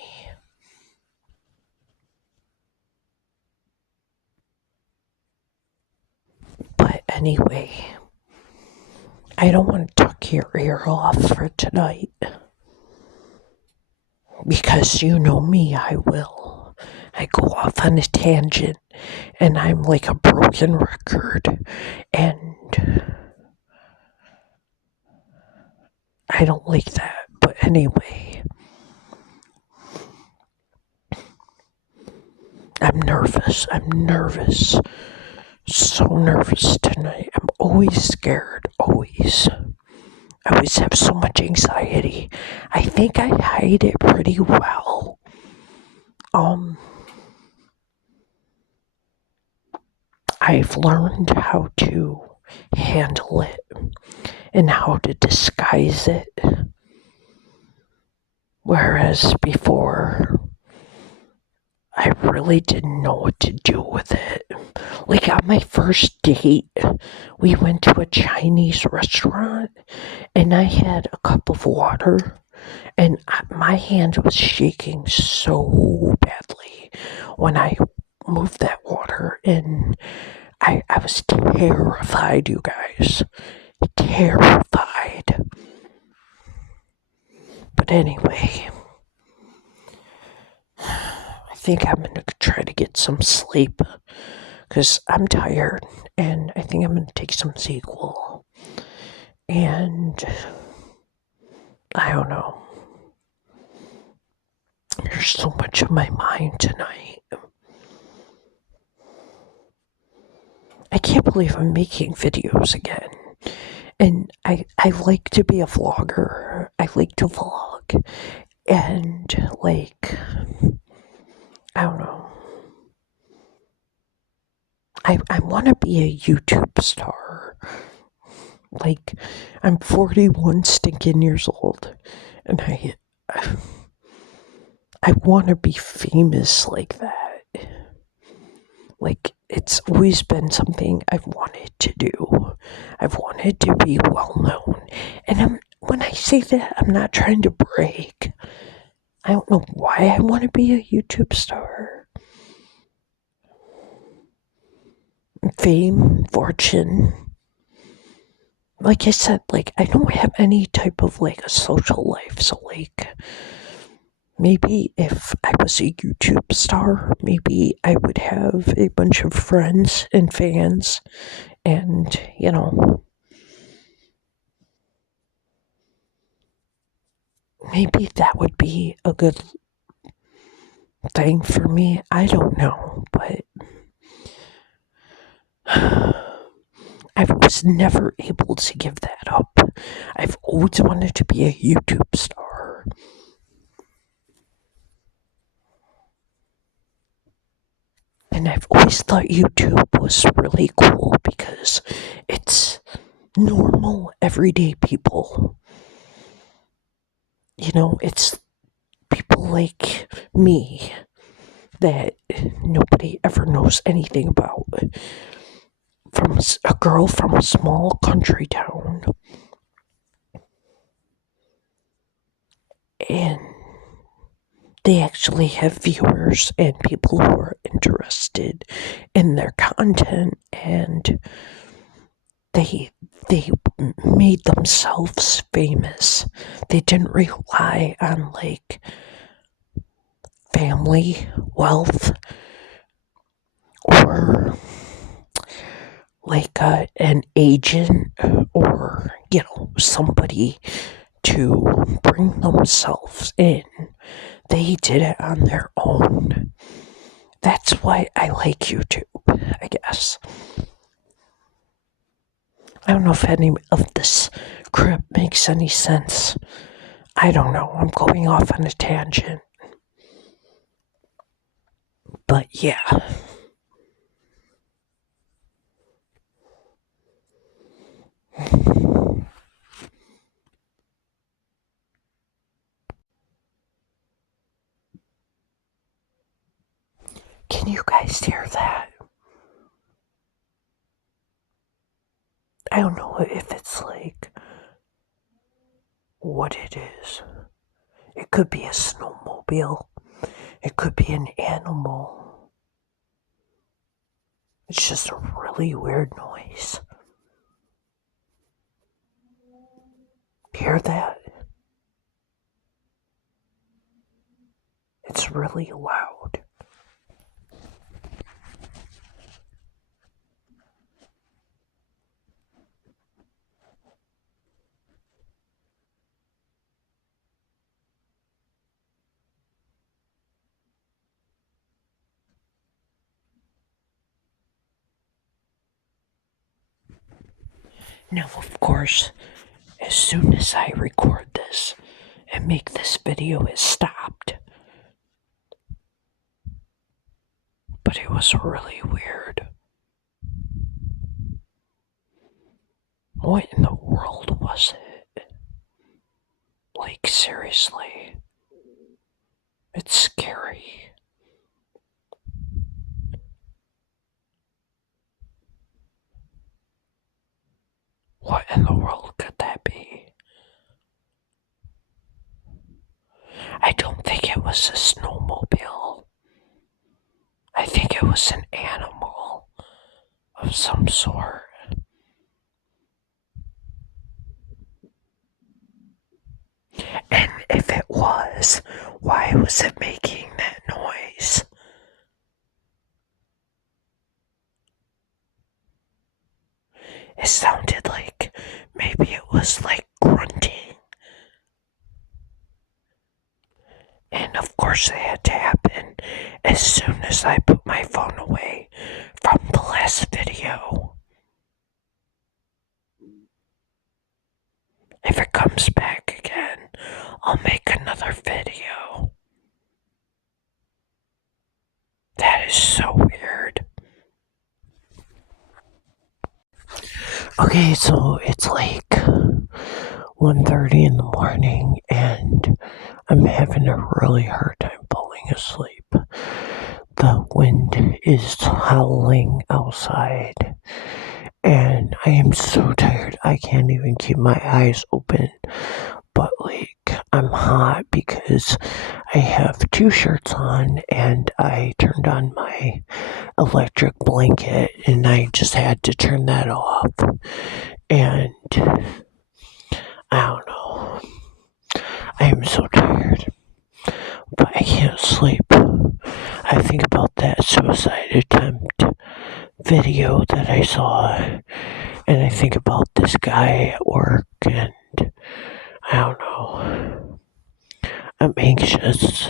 But anyway, I don't want to talk your ear off for tonight. Because you know me, I will. I go off on a tangent and I'm like a broken record. And I don't like that. But anyway, I'm nervous. So nervous tonight. I'm always scared. Always. I always have so much anxiety. I think I hide it pretty well. I've learned how to handle it and how to disguise it. Whereas before, I really didn't know what to do with it. Like on my first date, we went to a Chinese restaurant and I had a cup of water and my hand was shaking so badly when I moved that water, and I was terrified, you guys. Terrified. But anyway, I think I'm gonna try to get some sleep because I'm tired, and I think I'm gonna take some sequel. And I don't know. There's so much on my mind tonight. I can't believe I'm making videos again. And I like to be a vlogger. I like to vlog. And like, I don't know. I want to be a YouTube star. Like, I'm 41 stinking years old. And I want to be famous like that. Like, it's always been something I've wanted to do. I've wanted to be well known. And when I say that, I'm not trying to brag. I don't know why I want to be a YouTube star. Fame, fortune. Like I said, like, I don't have any type of, like, a social life. So, like, maybe if I was a YouTube star, maybe I would have a bunch of friends and fans, and, maybe that would be a good thing for me. I don't know, but I was never able to give that up. I've always wanted to be a YouTube star. And I've always thought YouTube was really cool because it's normal, everyday people. It's people like me that nobody ever knows anything about. From a girl from a small country town. And they actually have viewers and people who are interested in their content, and they made themselves famous. They didn't rely on, like, family, wealth. or like an agent or, somebody to bring themselves in. They did it on their own. That's why I like YouTube, I guess. I don't know if any of this crap makes any sense. I don't know. I'm going off on a tangent. But yeah. Can you guys hear that? I don't know if it's like what it is. It could be a snowmobile. It could be an animal. It's just a really weird noise. Hear that? It's really loud. Now, of course, as soon as I record this and make this video, it stopped. But it was really weird. What in the world was it? Like, seriously. It's scary. What in the world could that be? I don't think it was a snowmobile. I think it was an animal of some sort. And if it was, why was it making that noise? It sounded like maybe it was like grunting. And of course, it had to happen as soon as I put my phone away from the last video. If it comes back again, I'll make another video. That is so weird. Okay, so it's like 1:30 in the morning and I'm having a really hard time falling asleep. The wind is howling outside and I am so tired I can't even keep my eyes open. But like, I'm hot because I have 2 shirts on and I turned on my electric blanket and I just had to turn that off. And I don't know. I am so tired. But I can't sleep. I think about that suicide attempt video that I saw and I think about this guy at work and I don't know. I'm anxious.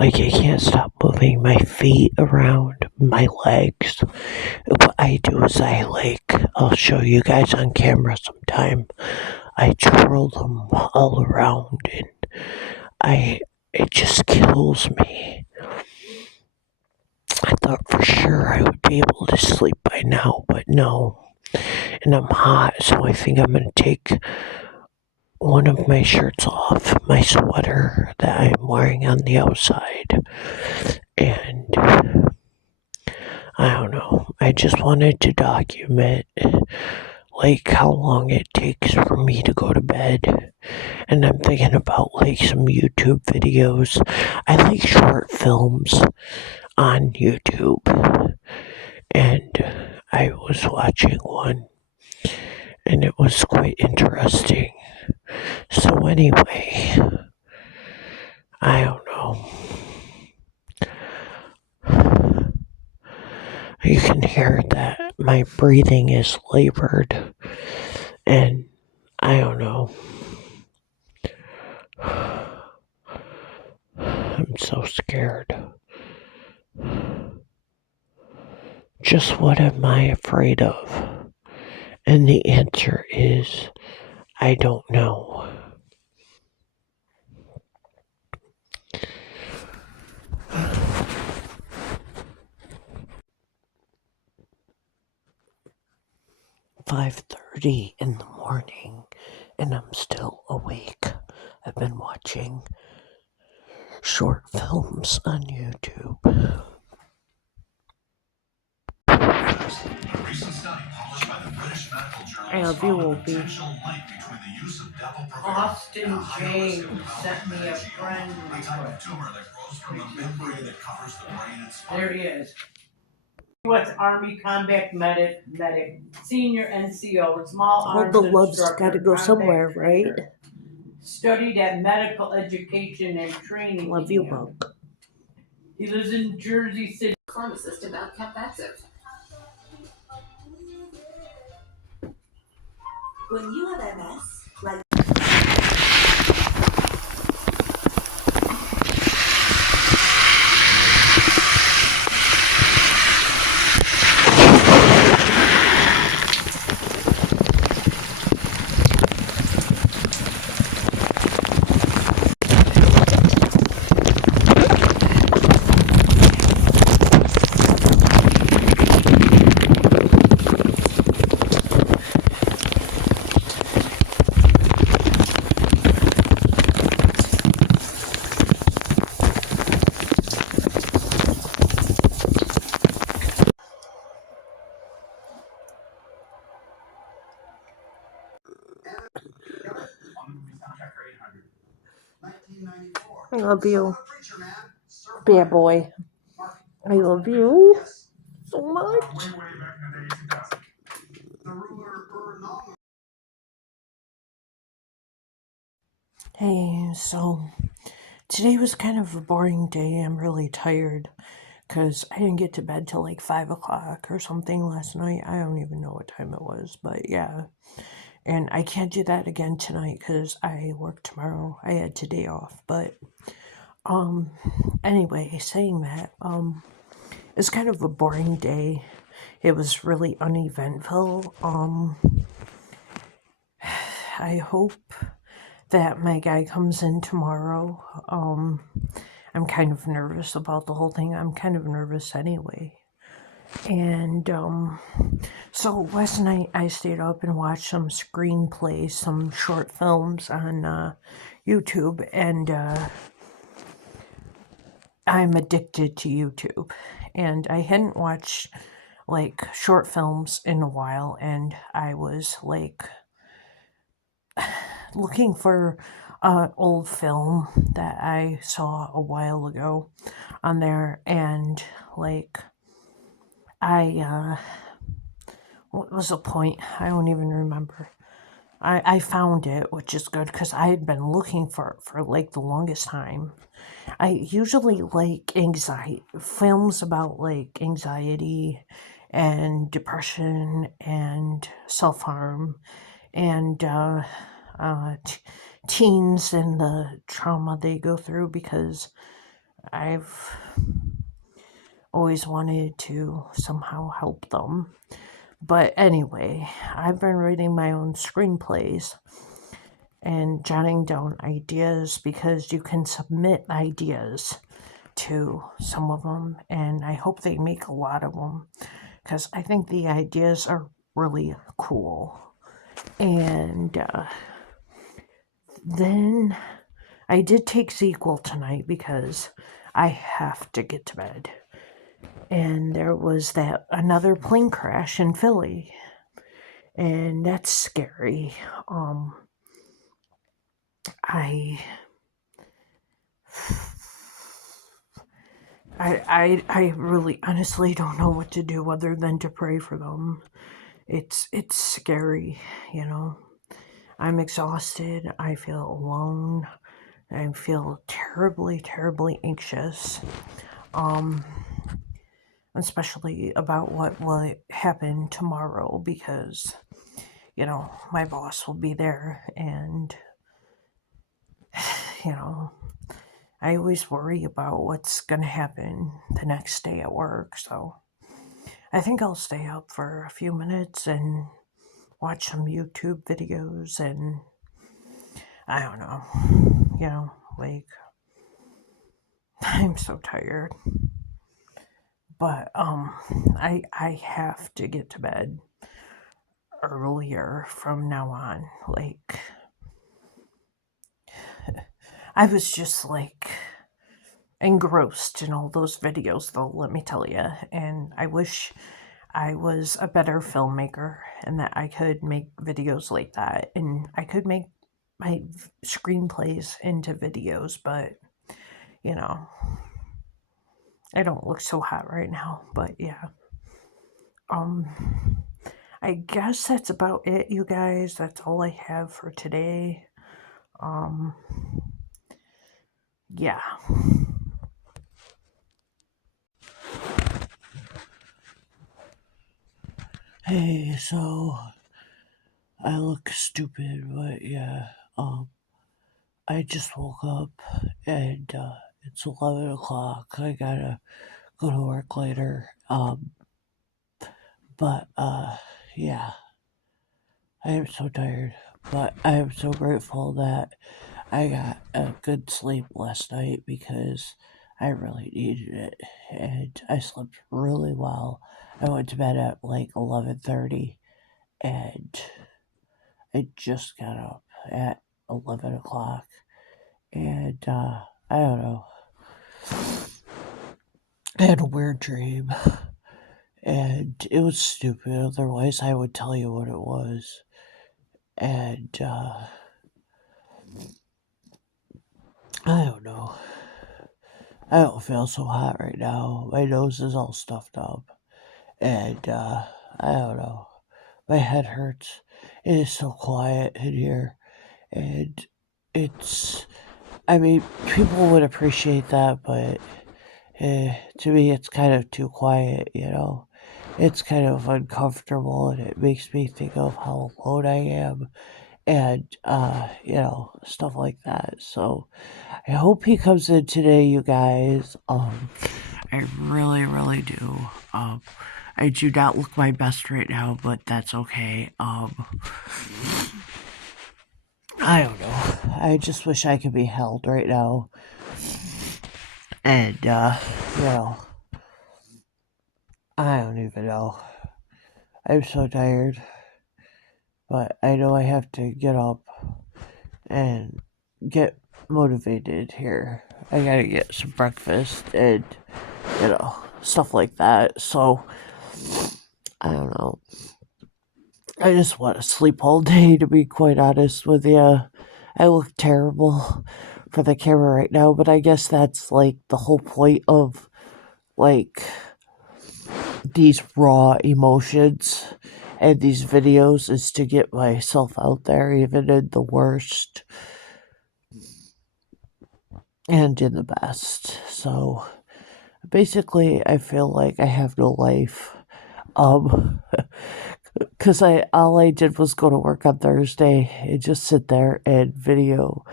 Like, I can't stop moving my feet around, my legs. What I do is I'll show you guys on camera sometime. I twirl them all around and it just kills me. I thought for sure I would be able to sleep by now, but no. And I'm hot, so I think I'm gonna take one of my shirts off, my sweater that I'm wearing on the outside. And I don't know. I just wanted to document like how long it takes for me to go to bed. And I'm thinking about like some YouTube videos. I like short films on YouTube. And I was watching one and it was quite interesting. So anyway, I don't know. You can hear that my breathing is labored, and I don't know. I'm so scared. Just what am I afraid of? And the answer is, I don't know. "5:30 in the morning, and I'm still awake. I've been watching short films on YouTube." A recent study published by the British Medical Journal has found a potential link between the use of Depo-Provera and a Austin higher risk of James sent developing me a meningioma, friend a type of request. tumor that grows from the membrane that covers the brain and spine. There he is. What's Army Combat Medic, Senior NCO, Small All Arms the love's got to Instructor, go somewhere, Combat right? Trainer. Studied at Medical Education and Training Love you, Camp. Monk. He lives in Jersey City. Pharmacist about Capvaxive. When you have MS, like I love you. Bad boy. I love you so much. Hey, so today was kind of a boring day. I'm really tired because I didn't get to bed till like 5 o'clock or something last night. I don't even know what time it was, but yeah. And I can't do that again tonight because I work tomorrow. I had today off, but anyway, saying that, it's kind of a boring day. It was really uneventful. I hope that my guy comes in tomorrow. I'm kind of nervous about the whole thing. I'm kind of nervous anyway. And so last night I stayed up and watched some screenplays, some short films on YouTube, and I'm addicted to YouTube. And I hadn't watched like short films in a while, and I was like looking for an old film that I saw a while ago on there, and like what was the point? I don't even remember. I found it, which is good because I had been looking for it for like the longest time. I usually like anxiety films about like anxiety and depression and self harm and teens and the trauma they go through because I've always wanted to somehow help them. But anyway, I've been writing my own screenplays and jotting down ideas because you can submit ideas to some of them, and I hope they make a lot of them because I think the ideas are really cool. And then I did take sequel tonight because I have to get to bed. And there was that another plane crash in Philly, and that's scary. I I really honestly don't know what to do other than to pray for them. It's scary, you know. I'm exhausted. I feel alone. I feel terribly, terribly anxious. especially about what will happen tomorrow, because, you know, my boss will be there, and, you know, I always worry about what's going to happen the next day at work. So I think I'll stay up for a few minutes and watch some YouTube videos, and I don't know, you know, like, I'm so tired. But I have to get to bed earlier from now on. Like, I was just like engrossed in all those videos, though, let me tell you. And I wish I was a better filmmaker and that I could make videos like that, and I could make my screenplays into videos, but, you know, I don't look so hot right now. But yeah, I guess that's about it, you guys. That's all I have for today. Yeah. Hey, so I look stupid, but yeah, I just woke up, and it's 11 o'clock. I gotta go to work later. But yeah, I am so tired, but I am so grateful that I got a good sleep last night, because I really needed it, and I slept really well. I went to bed at like 11:30, and I just got up at 11 o'clock, and I don't know. I had a weird dream, and it was stupid. Otherwise, I would tell you what it was. And I don't know. I don't feel so hot right now. My nose is all stuffed up, and I don't know. My head hurts. It is so quiet in here, and it's. I mean, people would appreciate that, but to me, it's kind of too quiet, you know? It's kind of uncomfortable, and it makes me think of how alone I am, and, you know, stuff like that. So I hope he comes in today, you guys. I really, really do. I do not look my best right now, but that's okay. I don't know. I just wish I could be held right now. And, you know, I don't even know. I'm so tired. But I know I have to get up and get motivated here. I gotta get some breakfast and, you know, stuff like that. So, I don't know. I just want to sleep all day, to be quite honest with you. I look terrible for the camera right now, but I guess that's like the whole point of like these raw emotions and these videos, is to get myself out there, even in the worst and in the best. So basically, I feel like I have no life. Because all I did was go to work on Thursday and just sit there and video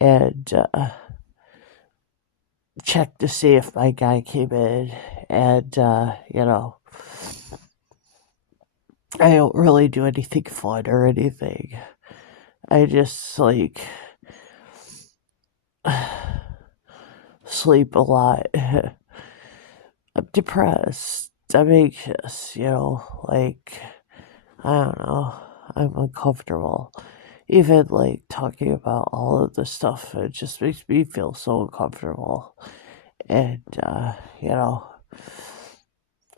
and check to see if my guy came in, and you know, I don't really do anything fun or anything. I just like sleep a lot. I'm depressed. I'm anxious, you know, like, I don't know. I'm uncomfortable. Even like talking about all of this stuff, it just makes me feel so uncomfortable. And, you know,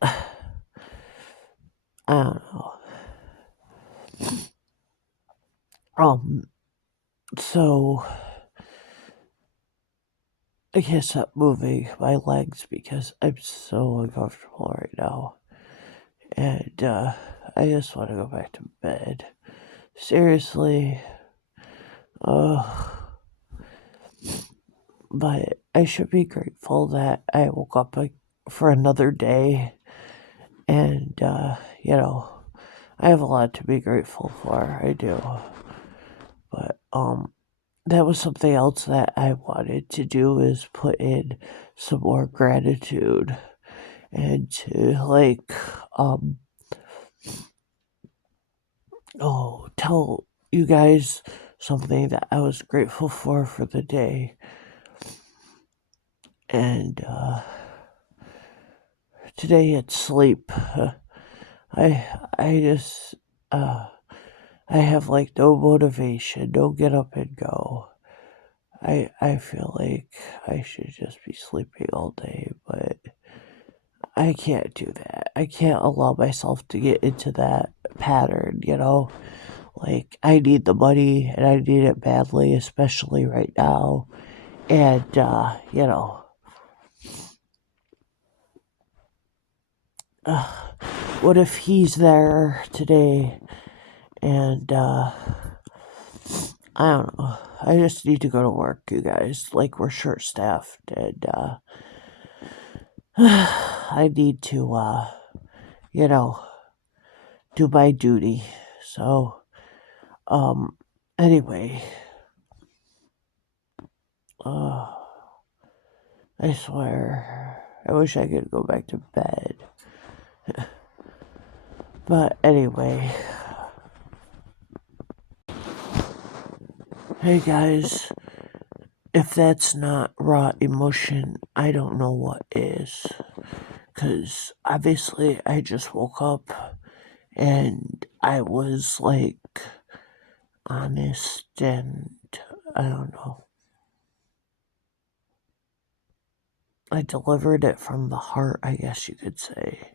I don't know. So I can't stop moving my legs because I'm so uncomfortable right now. And, I just want to go back to bed. Seriously. But I should be grateful that I woke up for another day. And, I have a lot to be grateful for. I do. But, that was something else that I wanted to do is put in some more gratitude and to tell you guys something that I was grateful for the day. And today at sleep, I just I have like no motivation, no get up and go. I feel like I should just be sleeping all day, but I can't do that. I can't allow myself to get into that pattern, Like, I need the money and I need it badly, especially right now. And, what if he's there today and, I don't know. I just need to go to work, you guys. Like, we're short staffed and, I need to, do my duty. So, anyway, I swear, I wish I could go back to bed. But anyway, hey guys, if that's not raw emotion, I don't know what is. Because obviously, I just woke up and I was like honest and I don't know. I delivered it from the heart, I guess you could say.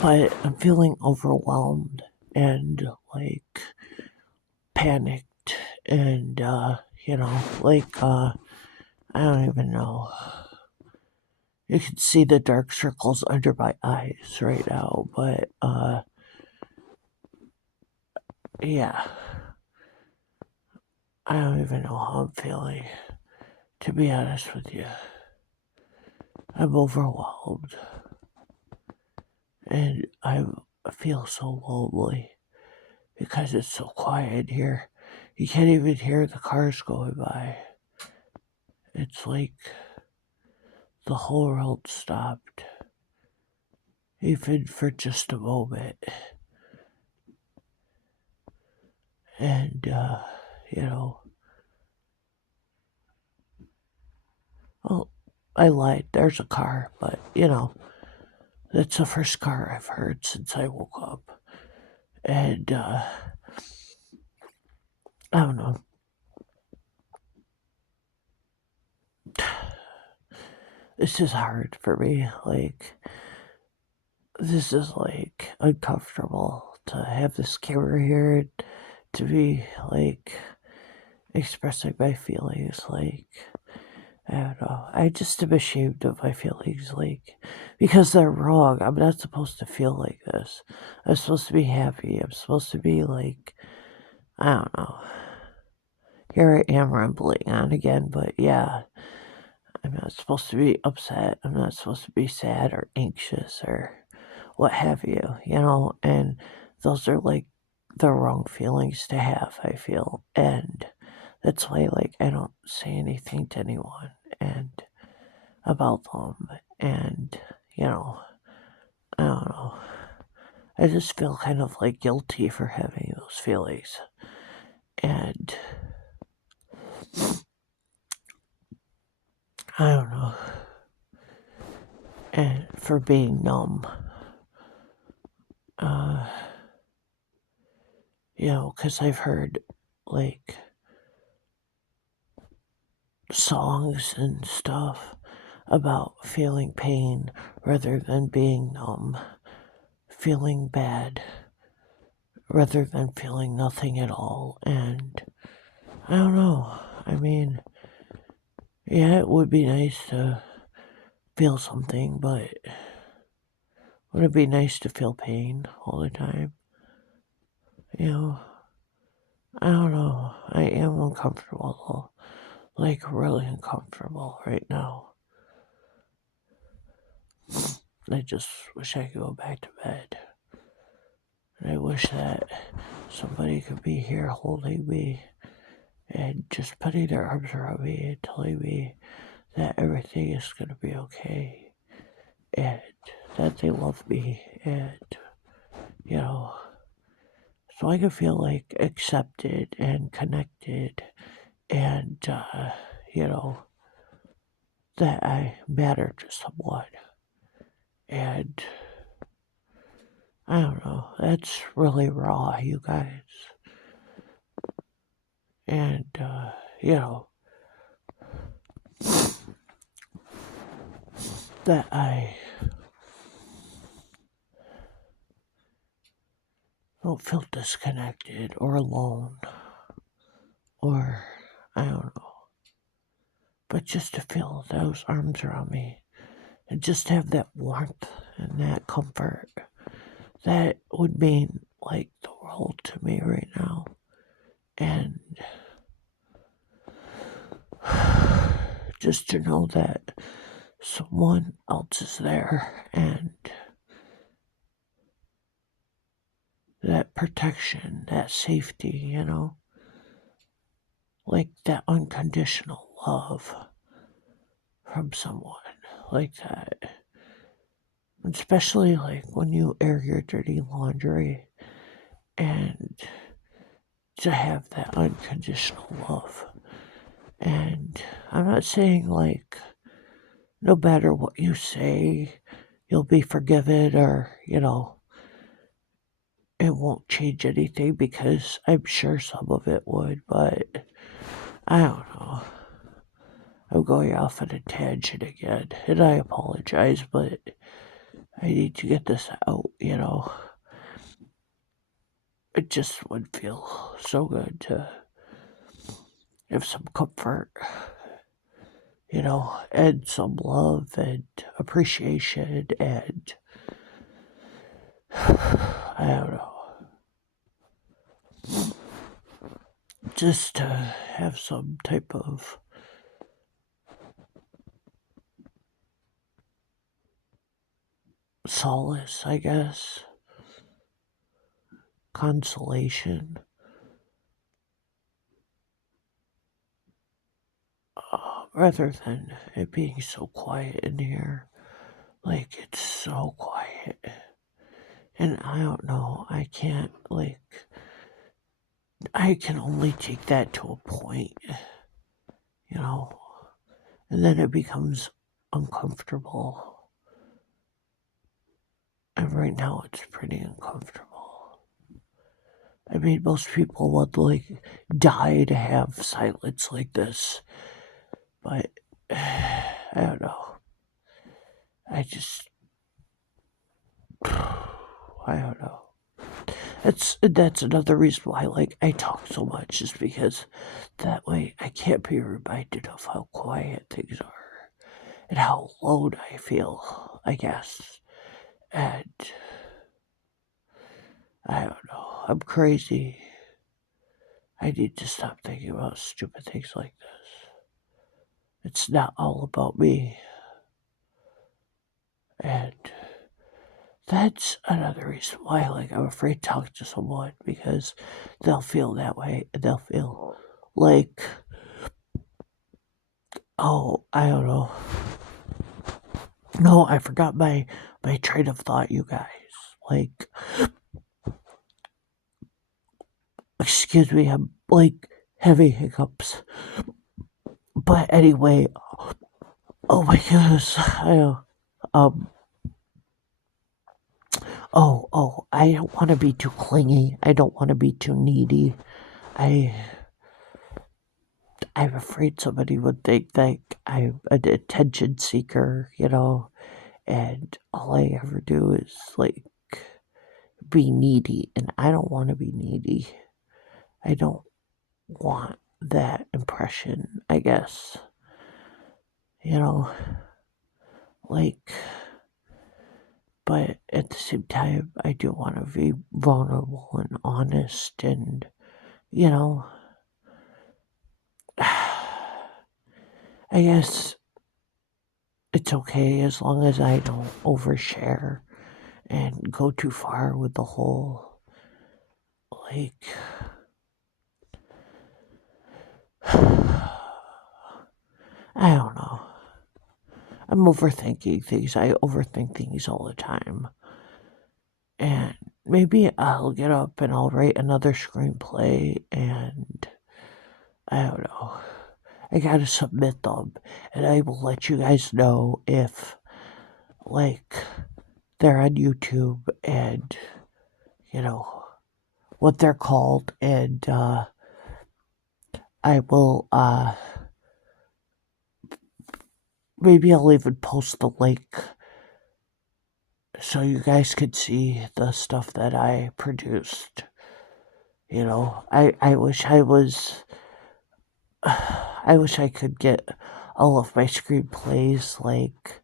But I'm feeling overwhelmed and like panicked and I don't even know. You can see the dark circles under my eyes right now, but yeah. I don't even know how I'm feeling, to be honest with you. I'm overwhelmed. And I feel so lonely because it's so quiet here. You can't even hear the cars going by. It's like the whole world stopped, even for just a moment. And, well, I lied. There's a car, but, that's the first car I've heard since I woke up. And, I don't know. This is hard for me. Like, this is like uncomfortable to have this camera here and to be like expressing my feelings. Like, I don't know. I just am ashamed of my feelings, like, because they're wrong. I'm not supposed to feel like this. I'm supposed to be happy. I'm supposed to be like, I don't know. Here I am rambling on again, but yeah, I'm not supposed to be upset. I'm not supposed to be sad or anxious or what have you, and those are like the wrong feelings to have, I feel. And that's why, like, I don't say anything to anyone and about them. And, I don't know. I just feel kind of like guilty for having those feelings. And I don't know. And for being numb. Because I've heard like songs and stuff about feeling pain rather than being numb, feeling bad rather than feeling nothing at all. And I don't know. I mean, yeah, it would be nice to feel something, but would it be nice to feel pain all the time? I don't know. I am uncomfortable though. Like, really uncomfortable right now. I just wish I could go back to bed. And I wish that somebody could be here holding me and just putting their arms around me and telling me that everything is going to be okay and that they love me and, so I can feel like accepted and connected and, that I matter to someone. And I don't know, that's really raw, you guys. And, that I don't feel disconnected or alone or I don't know. But just to feel those arms around me and just have that warmth and that comfort, that would mean like the world to me right now. And just to know that someone else is there and that protection, that safety, like that unconditional love from someone like that. Especially like when you air your dirty laundry and to have that unconditional love. And I'm not saying like no matter what you say, you'll be forgiven or, it won't change anything because I'm sure some of it would, but I don't know. I'm going off on a tangent again, and I apologize, but I need to get this out, It just would feel so good to have some comfort, and some love and appreciation and I don't know. Just to have some type of solace, I guess, consolation, rather than it being so quiet in here. Like, it's so quiet. And I don't know, I can't, I can only take that to a point, and then it becomes uncomfortable. And right now it's pretty uncomfortable. I mean, most people would die to have silence like this, but I don't know. I don't know. That's another reason why I talk so much, is because that way I can't be reminded of how quiet things are and how alone I feel, I guess. And I don't know. I'm crazy. I need to stop thinking about stupid things like this. It's not all about me. And that's another reason why, I'm afraid to talk to someone, because they'll feel that way. They'll feel like, oh, I don't know. No, I forgot my train of thought, you guys. Excuse me, I'm having hiccups. But anyway, oh my goodness, I don't want to be too clingy. I don't want to be too needy. I'm afraid somebody would think that I'm an attention seeker, and all I ever do is be needy, and I don't want to be needy. I don't want that impression, I guess. But at the same time, I do want to be vulnerable and honest and, I guess it's okay as long as I don't overshare and go too far with the whole, like, I don't know. I'm overthinking things. I overthink things all the time. And maybe I'll get up and I'll write another screenplay, and I don't know. I gotta submit them, and I will let you guys know if, like, they're on YouTube and, you know, what they're called, and, I will, maybe I'll even post the link so you guys could see the stuff that I produced. You know, I wish I was, I wish I could get all of my screenplays, like,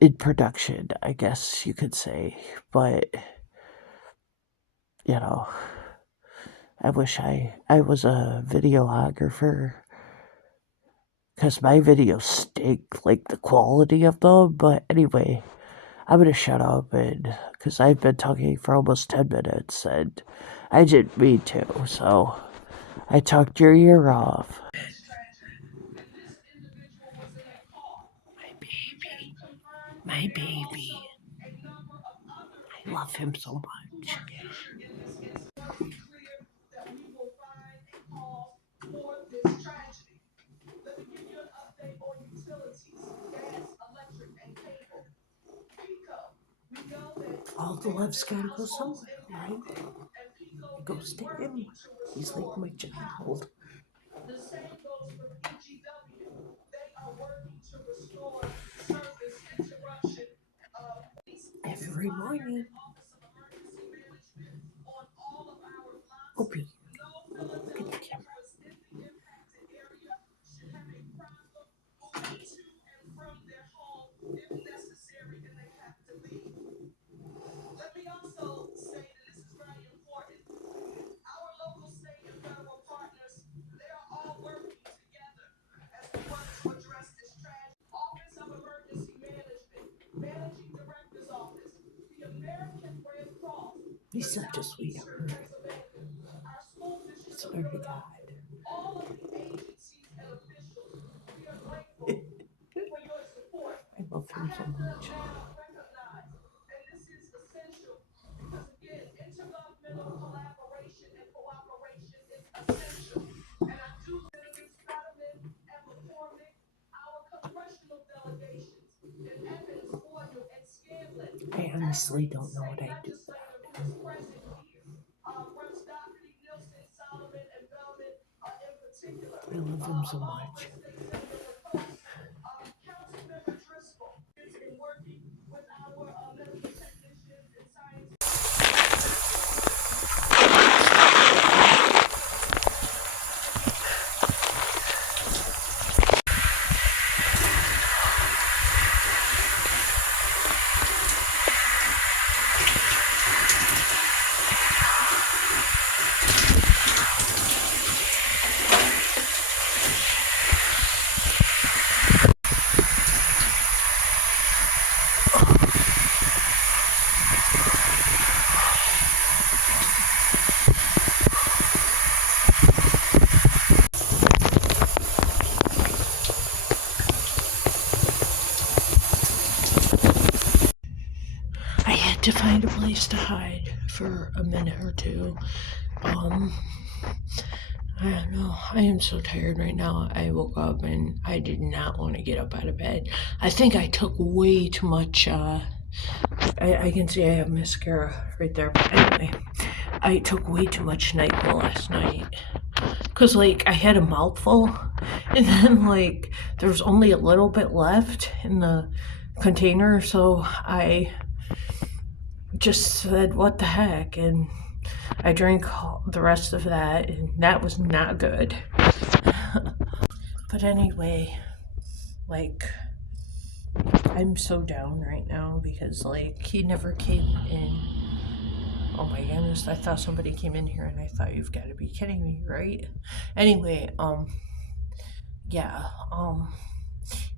in production, I guess you could say, but, you know, I wish I was a videographer, because my videos stink, like the quality of them. But anyway, I'm gonna shut up, and because I've been talking for almost 10 minutes and I didn't mean to, so I talked your ear off. My baby. I love him so much. All the love's gotta go somewhere, right? It goes to him. He's like my child. Every morning. Opie, look at the camera. He's such a sweetheart. I swear to God. I love him so much. I honestly don't know what I'd do without him. I love him so much. I had to find a place to hide for a minute or two. I don't know. I am so tired right now. I woke up and I did not want to get up out of bed. I think I took way too much, I can see I have mascara right there, but anyway, I took way too much NyQuil last night. Cause like I had a mouthful, and then like there was only a little bit left in the container, so I just said, what the heck, and I drank the rest of that, and that was not good. But anyway, like, I'm so down right now because, like, he never came in. Oh my goodness, I thought somebody came in here and I thought, you've got to be kidding me, right? Anyway, yeah,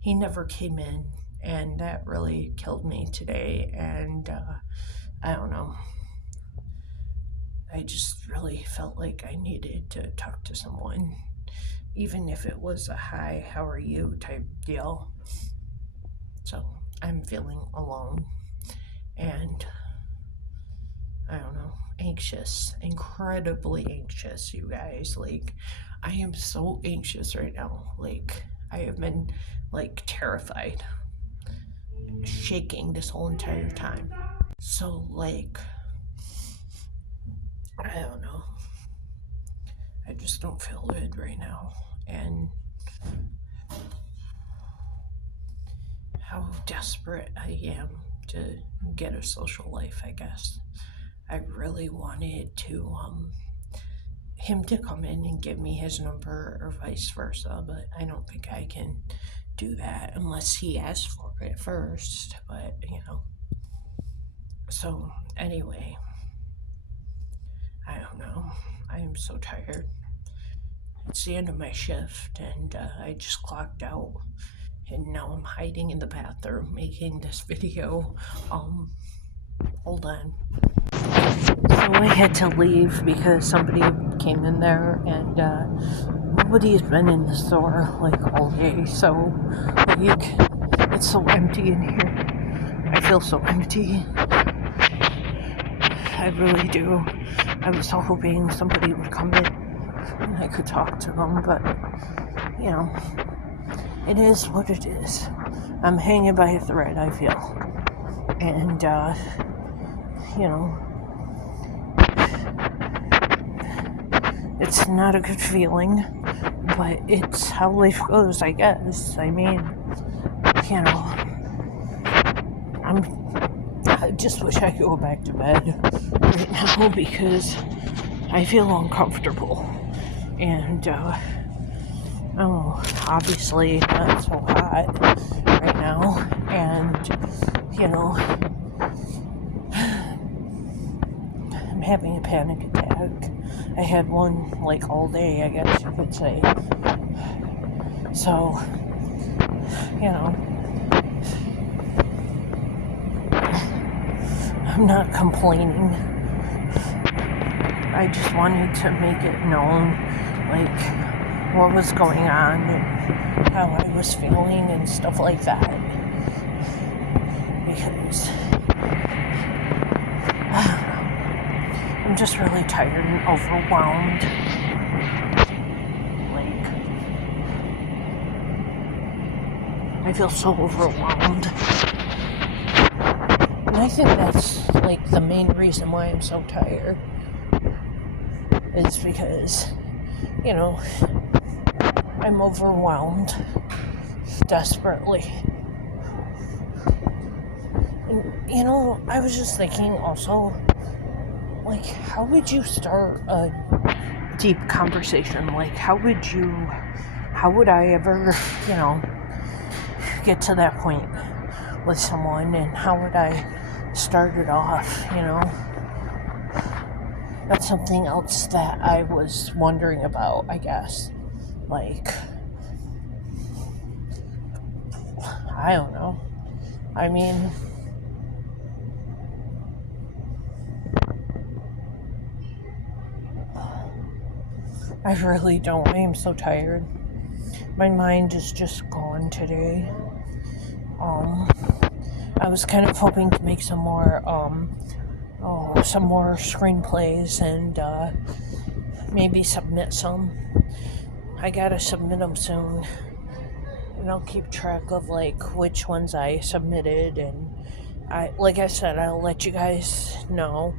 he never came in, and that really killed me today. And I don't know. I just really felt like I needed to talk to someone, even if it was a hi, how are you type deal. So I'm feeling alone and I don't know, anxious, incredibly anxious, you guys. Like, I am so anxious right now. Like, I have been like terrified, shaking this whole entire time. So, like, I don't know. I just don't feel good right now. And how desperate I am to get a social life, I guess. I really wanted to him to come in and give me his number or vice versa, but I don't think I can do that unless he asks for it first. But so anyway, I don't know. I am so tired. It's the end of my shift, and I just clocked out, and now I'm hiding in the bathroom making this video. Hold on. So I had to leave because somebody came in there, and nobody's been in the store like all day. So like, it's so empty in here. I feel so empty. I really do. I was so hoping somebody would come in and I could talk to them, but it is what it is. I'm hanging by a thread, I feel. And it's not a good feeling, but it's how life goes, I guess. I mean, I just wish I could go back to bed right now because I feel uncomfortable. And, obviously not so hot right now. And, I'm having a panic attack. I had one like all day, I guess you could say. So, I'm not complaining. I just wanted to make it known, like, what was going on and how I was feeling and stuff like that. Because I'm just really tired and overwhelmed. Like, I feel so overwhelmed. And I think that's, like, the main reason why I'm so tired. Is because, I'm overwhelmed desperately. And, I was just thinking also, like, how would you start a deep conversation? Like, how would I ever, get to that point with someone, and how would I start it off, That's something else that I was wondering about, I guess. Like, I don't know. I mean, I really don't. I am so tired. My mind is just gone today. I was kind of hoping to make some more screenplays and maybe submit some. I gotta submit them soon, and I'll keep track of like which ones I submitted, and like I said, I'll let you guys know.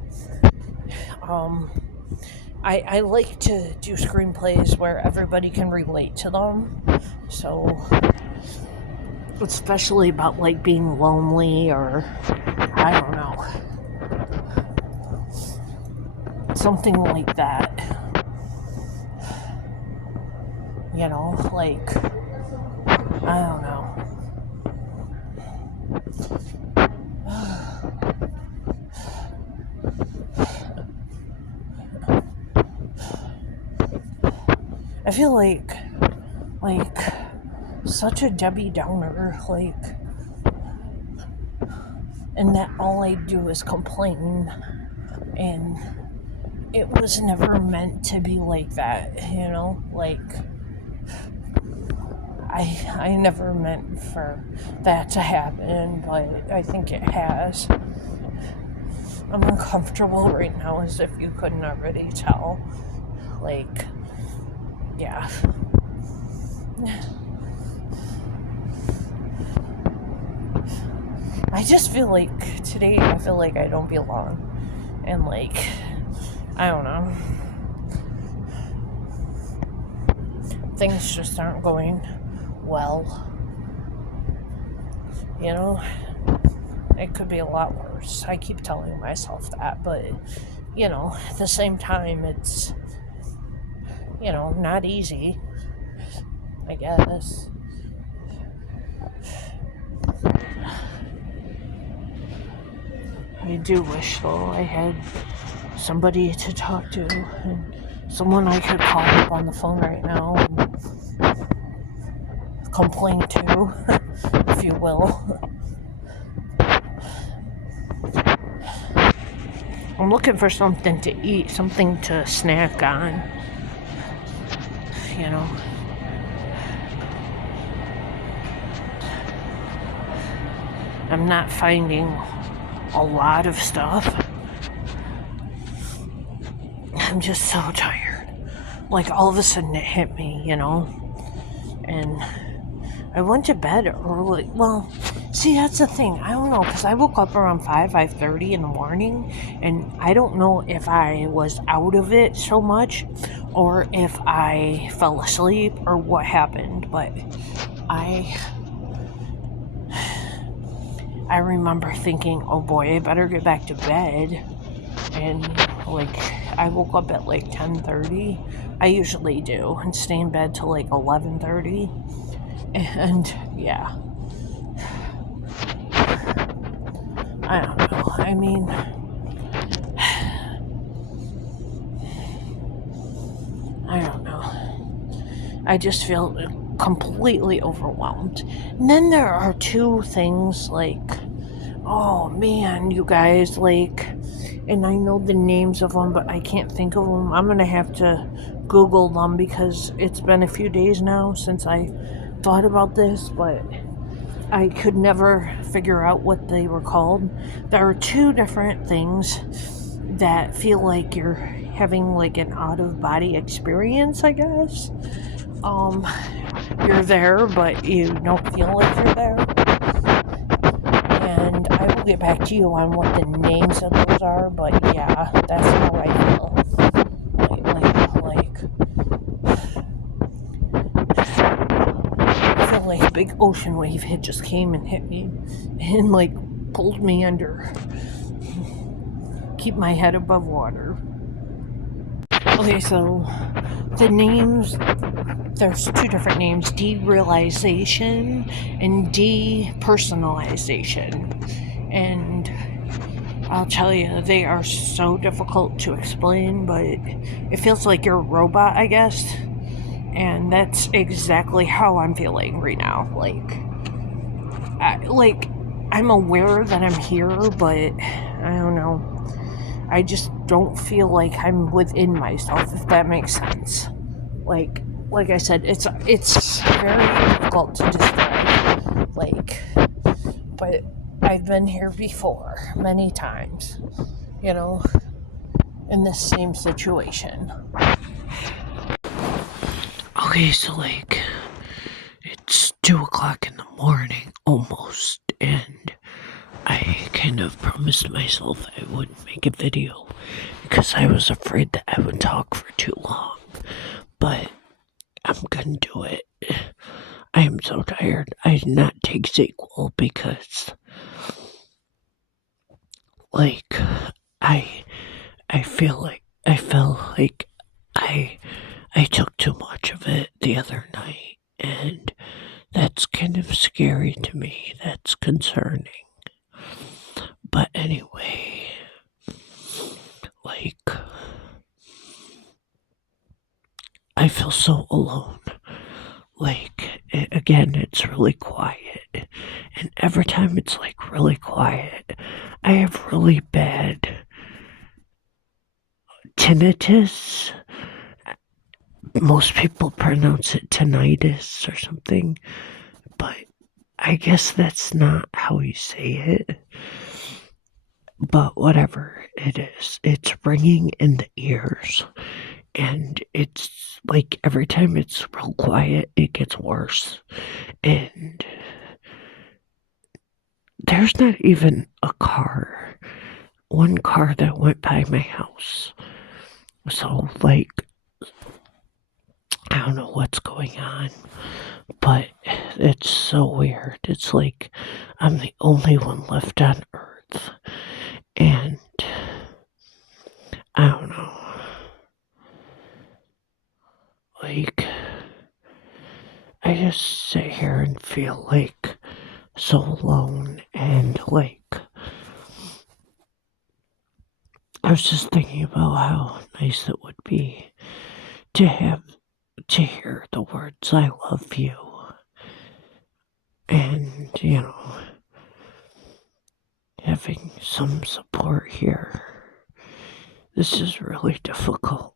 I like to do screenplays where everybody can relate to them, so especially about like being lonely or I don't know, something like that, like, I don't know. I feel like such a Debbie Downer, like, and that all I do is complain, and it was never meant to be like that, you know, like, I never meant for that to happen, but I think it has. I'm uncomfortable right now, as if you couldn't already tell. Like, yeah. I just feel like today, I feel like I don't belong. And, like, I don't know. Things just aren't going well. You know? It could be a lot worse. I keep telling myself that, but, you know, at the same time, it's, you know, not easy, I guess. I do wish, though, I had somebody to talk to, and someone I could call up on the phone right now and complain to, if you will. I'm looking for something to eat, something to snack on, you know. I'm not finding a lot of stuff. I'm just so tired. Like, all of a sudden it hit me, you know. And I went to bed early. Well, see, that's the thing. I don't know, because I woke up around 5:30 in the morning, and I don't know if I was out of it so much or if I fell asleep or what happened, but I remember thinking, oh boy, I better get back to bed. And, like, I woke up at like 10:30. I usually do, and stay in bed till like 11:30. And yeah, I don't know. I mean, I don't know. I just feel completely overwhelmed. And then there are two things, like, oh man, you guys, like, and I know the names of them, but I can't think of them. I'm gonna have to Google them, because it's been a few days now since I thought about this, but I could never figure out what they were called. There are two different things that feel like you're having like an out-of-body experience, I guess. You're there, but you don't feel like you're there. And I will get back to you on what the names of those are, but yeah, that's how I feel. I feel like a big ocean wave just came and hit me and like pulled me under. Keep my head above water. Okay, so the names, there's two different names, derealization and depersonalization. And I'll tell you, they are so difficult to explain, but it feels like you're a robot, I guess. And that's exactly how I'm feeling right now. I'm aware that I'm here, but I don't know. I just don't feel like I'm within myself, if that makes sense. Like I said, it's very difficult to describe. But I've been here before, many times, you know, in this same situation. Okay, so it's 2:00 in the morning, almost, and I kind of promised myself I wouldn't make a video because I was afraid that I would talk for too long, but I'm gonna do it. I am so tired. I did not take ZzzQuil because, I felt like I took too much of it the other night, and that's kind of scary to me. That's concerning. But anyway, I feel so alone. again, it's really quiet. And every time it's like really quiet, I have really bad tinnitus. Most people pronounce it tinnitus or something, but I guess that's not how you say it. But whatever it is, it's ringing in the ears. And it's like every time it's real quiet, it gets worse. And there's not even one car that went by my house. So, like, I don't know what's going on, but it's so weird. It's like I'm the only one left on Earth. And I don't know. Like, I just sit here and feel like so alone, and like I was just thinking about how nice it would be to hear the words "I love you," and having some support here. This is really difficult.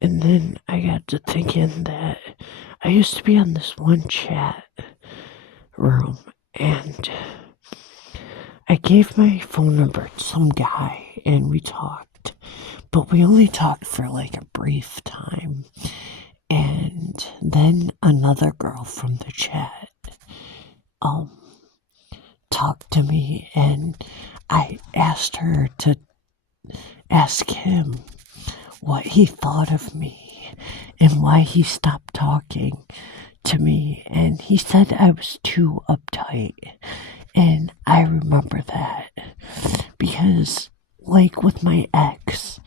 And then I got to thinking that I used to be on this one chat room, and I gave my phone number to some guy, and we talked, but we only talked for like a brief time. And then another girl from the chat talked to me, and I asked her to ask him what he thought of me and why he stopped talking to me. And he said I was too uptight. And I remember that because, like, with my ex,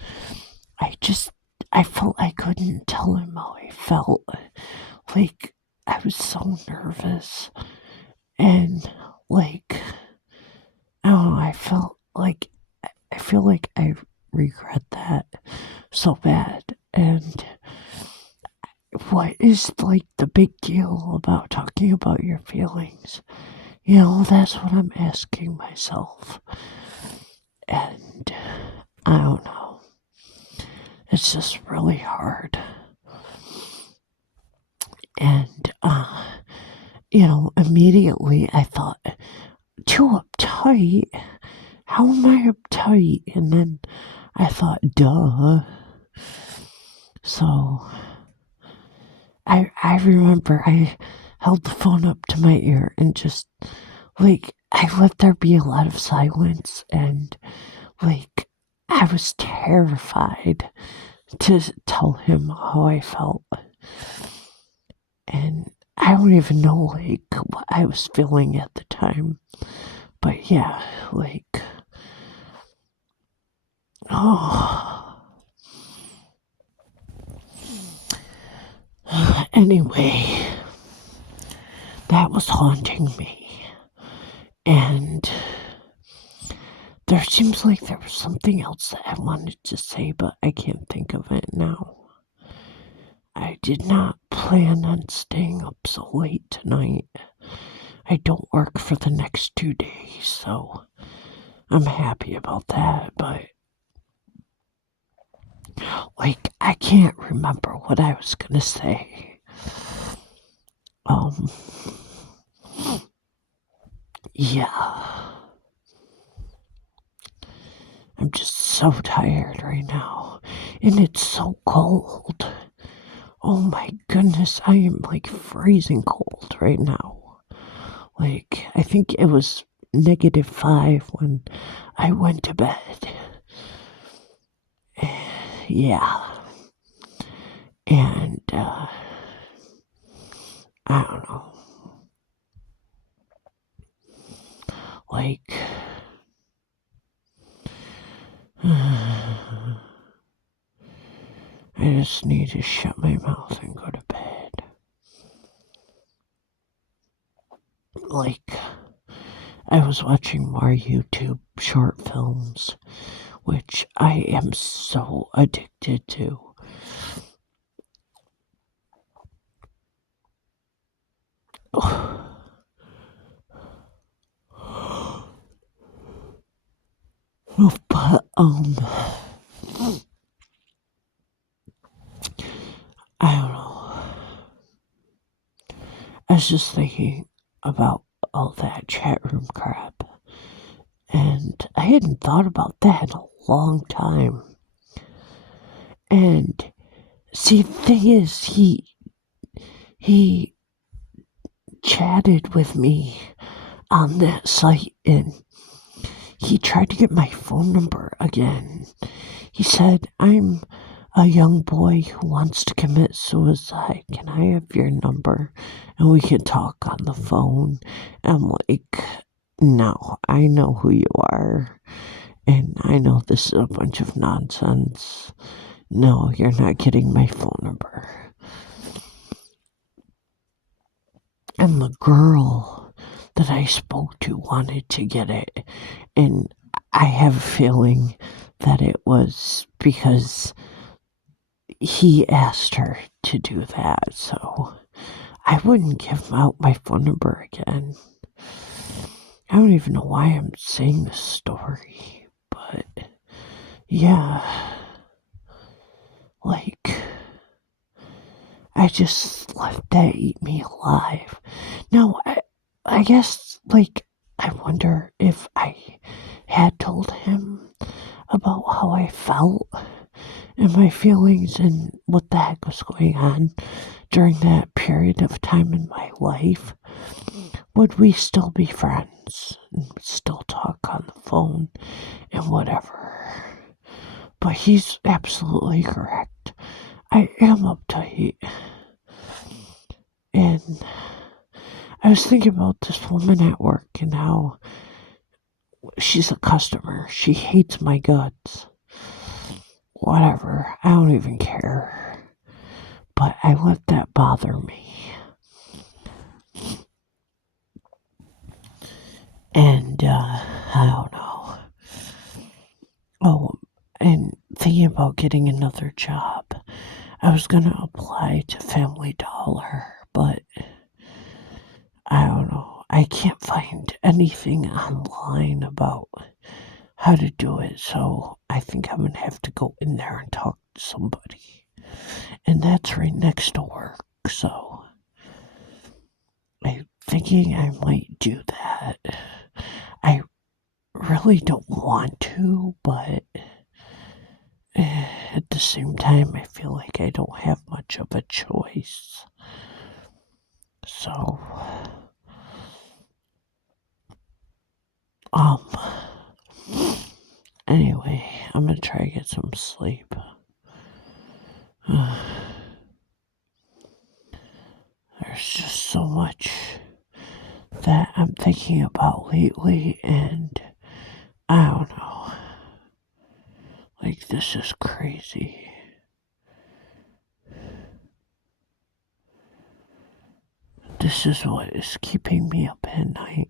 I felt I couldn't tell him how I felt. Like, I was so nervous. And, like, I don't know, I feel like I regret that so bad. And what is, like, the big deal about talking about your feelings? That's what I'm asking myself. And I don't know. It's just really hard. And, immediately I thought, too uptight? How am I uptight? And then I thought, duh. So, I remember I held the phone up to my ear and just, like, I let there be a lot of silence, and, like, I was terrified to tell him how I felt. And I don't even know, like, what I was feeling at the time. But yeah, like, Anyway, that was haunting me. And there seems like there was something else that I wanted to say, but I can't think of it now. I did not plan on staying up so late tonight. I don't work for the next 2 days, so I'm happy about that, but, like, I can't remember what I was gonna say. Yeah. I'm just so tired right now, and it's so cold. Oh my goodness, I am like freezing cold right now. Like, I think it was -5 when I went to bed. Yeah. And, I don't know. Like, I just need to shut my mouth and go to bed. Like, I was watching more YouTube short films, which I am so addicted to. But I don't know. I was just thinking about all that chat room crap, and I hadn't thought about that in a long time. And see, the thing is, he chatted with me on that site, and he tried to get my phone number again. He said, "I'm a young boy who wants to commit suicide. Can I have your number and we can talk on the phone?" I'm like, "No, I know who you are, and I know this is a bunch of nonsense. No, you're not getting my phone number." And the girl that I spoke to wanted to get it, and I have a feeling that it was because he asked her to do that, so I wouldn't give out my phone number again. I don't even know why I'm saying this story, but yeah, like, I just let that eat me alive. Now, I guess, like, I wonder if I had told him about how I felt and my feelings and what the heck was going on during that period of time in my life. Would we still be friends and still talk on the phone and whatever? But he's absolutely correct. I am uptight. And I was thinking about this woman at work and how she's a customer. She hates my guts. Whatever. I don't even care. But I let that bother me. And, I don't know. Oh, and thinking about getting another job. I was gonna apply to Family Dollar, but I don't know. I can't find anything online about how to do it, so I think I'm gonna have to go in there and talk to somebody. And that's right next to work, so I'm thinking I might do that. I really don't want to, but at the same time, I feel like I don't have much of a choice. So, anyway, I'm gonna try to get some sleep. There's just so much that I'm thinking about lately, and I don't know. Like, this is crazy. This is what is keeping me up at night.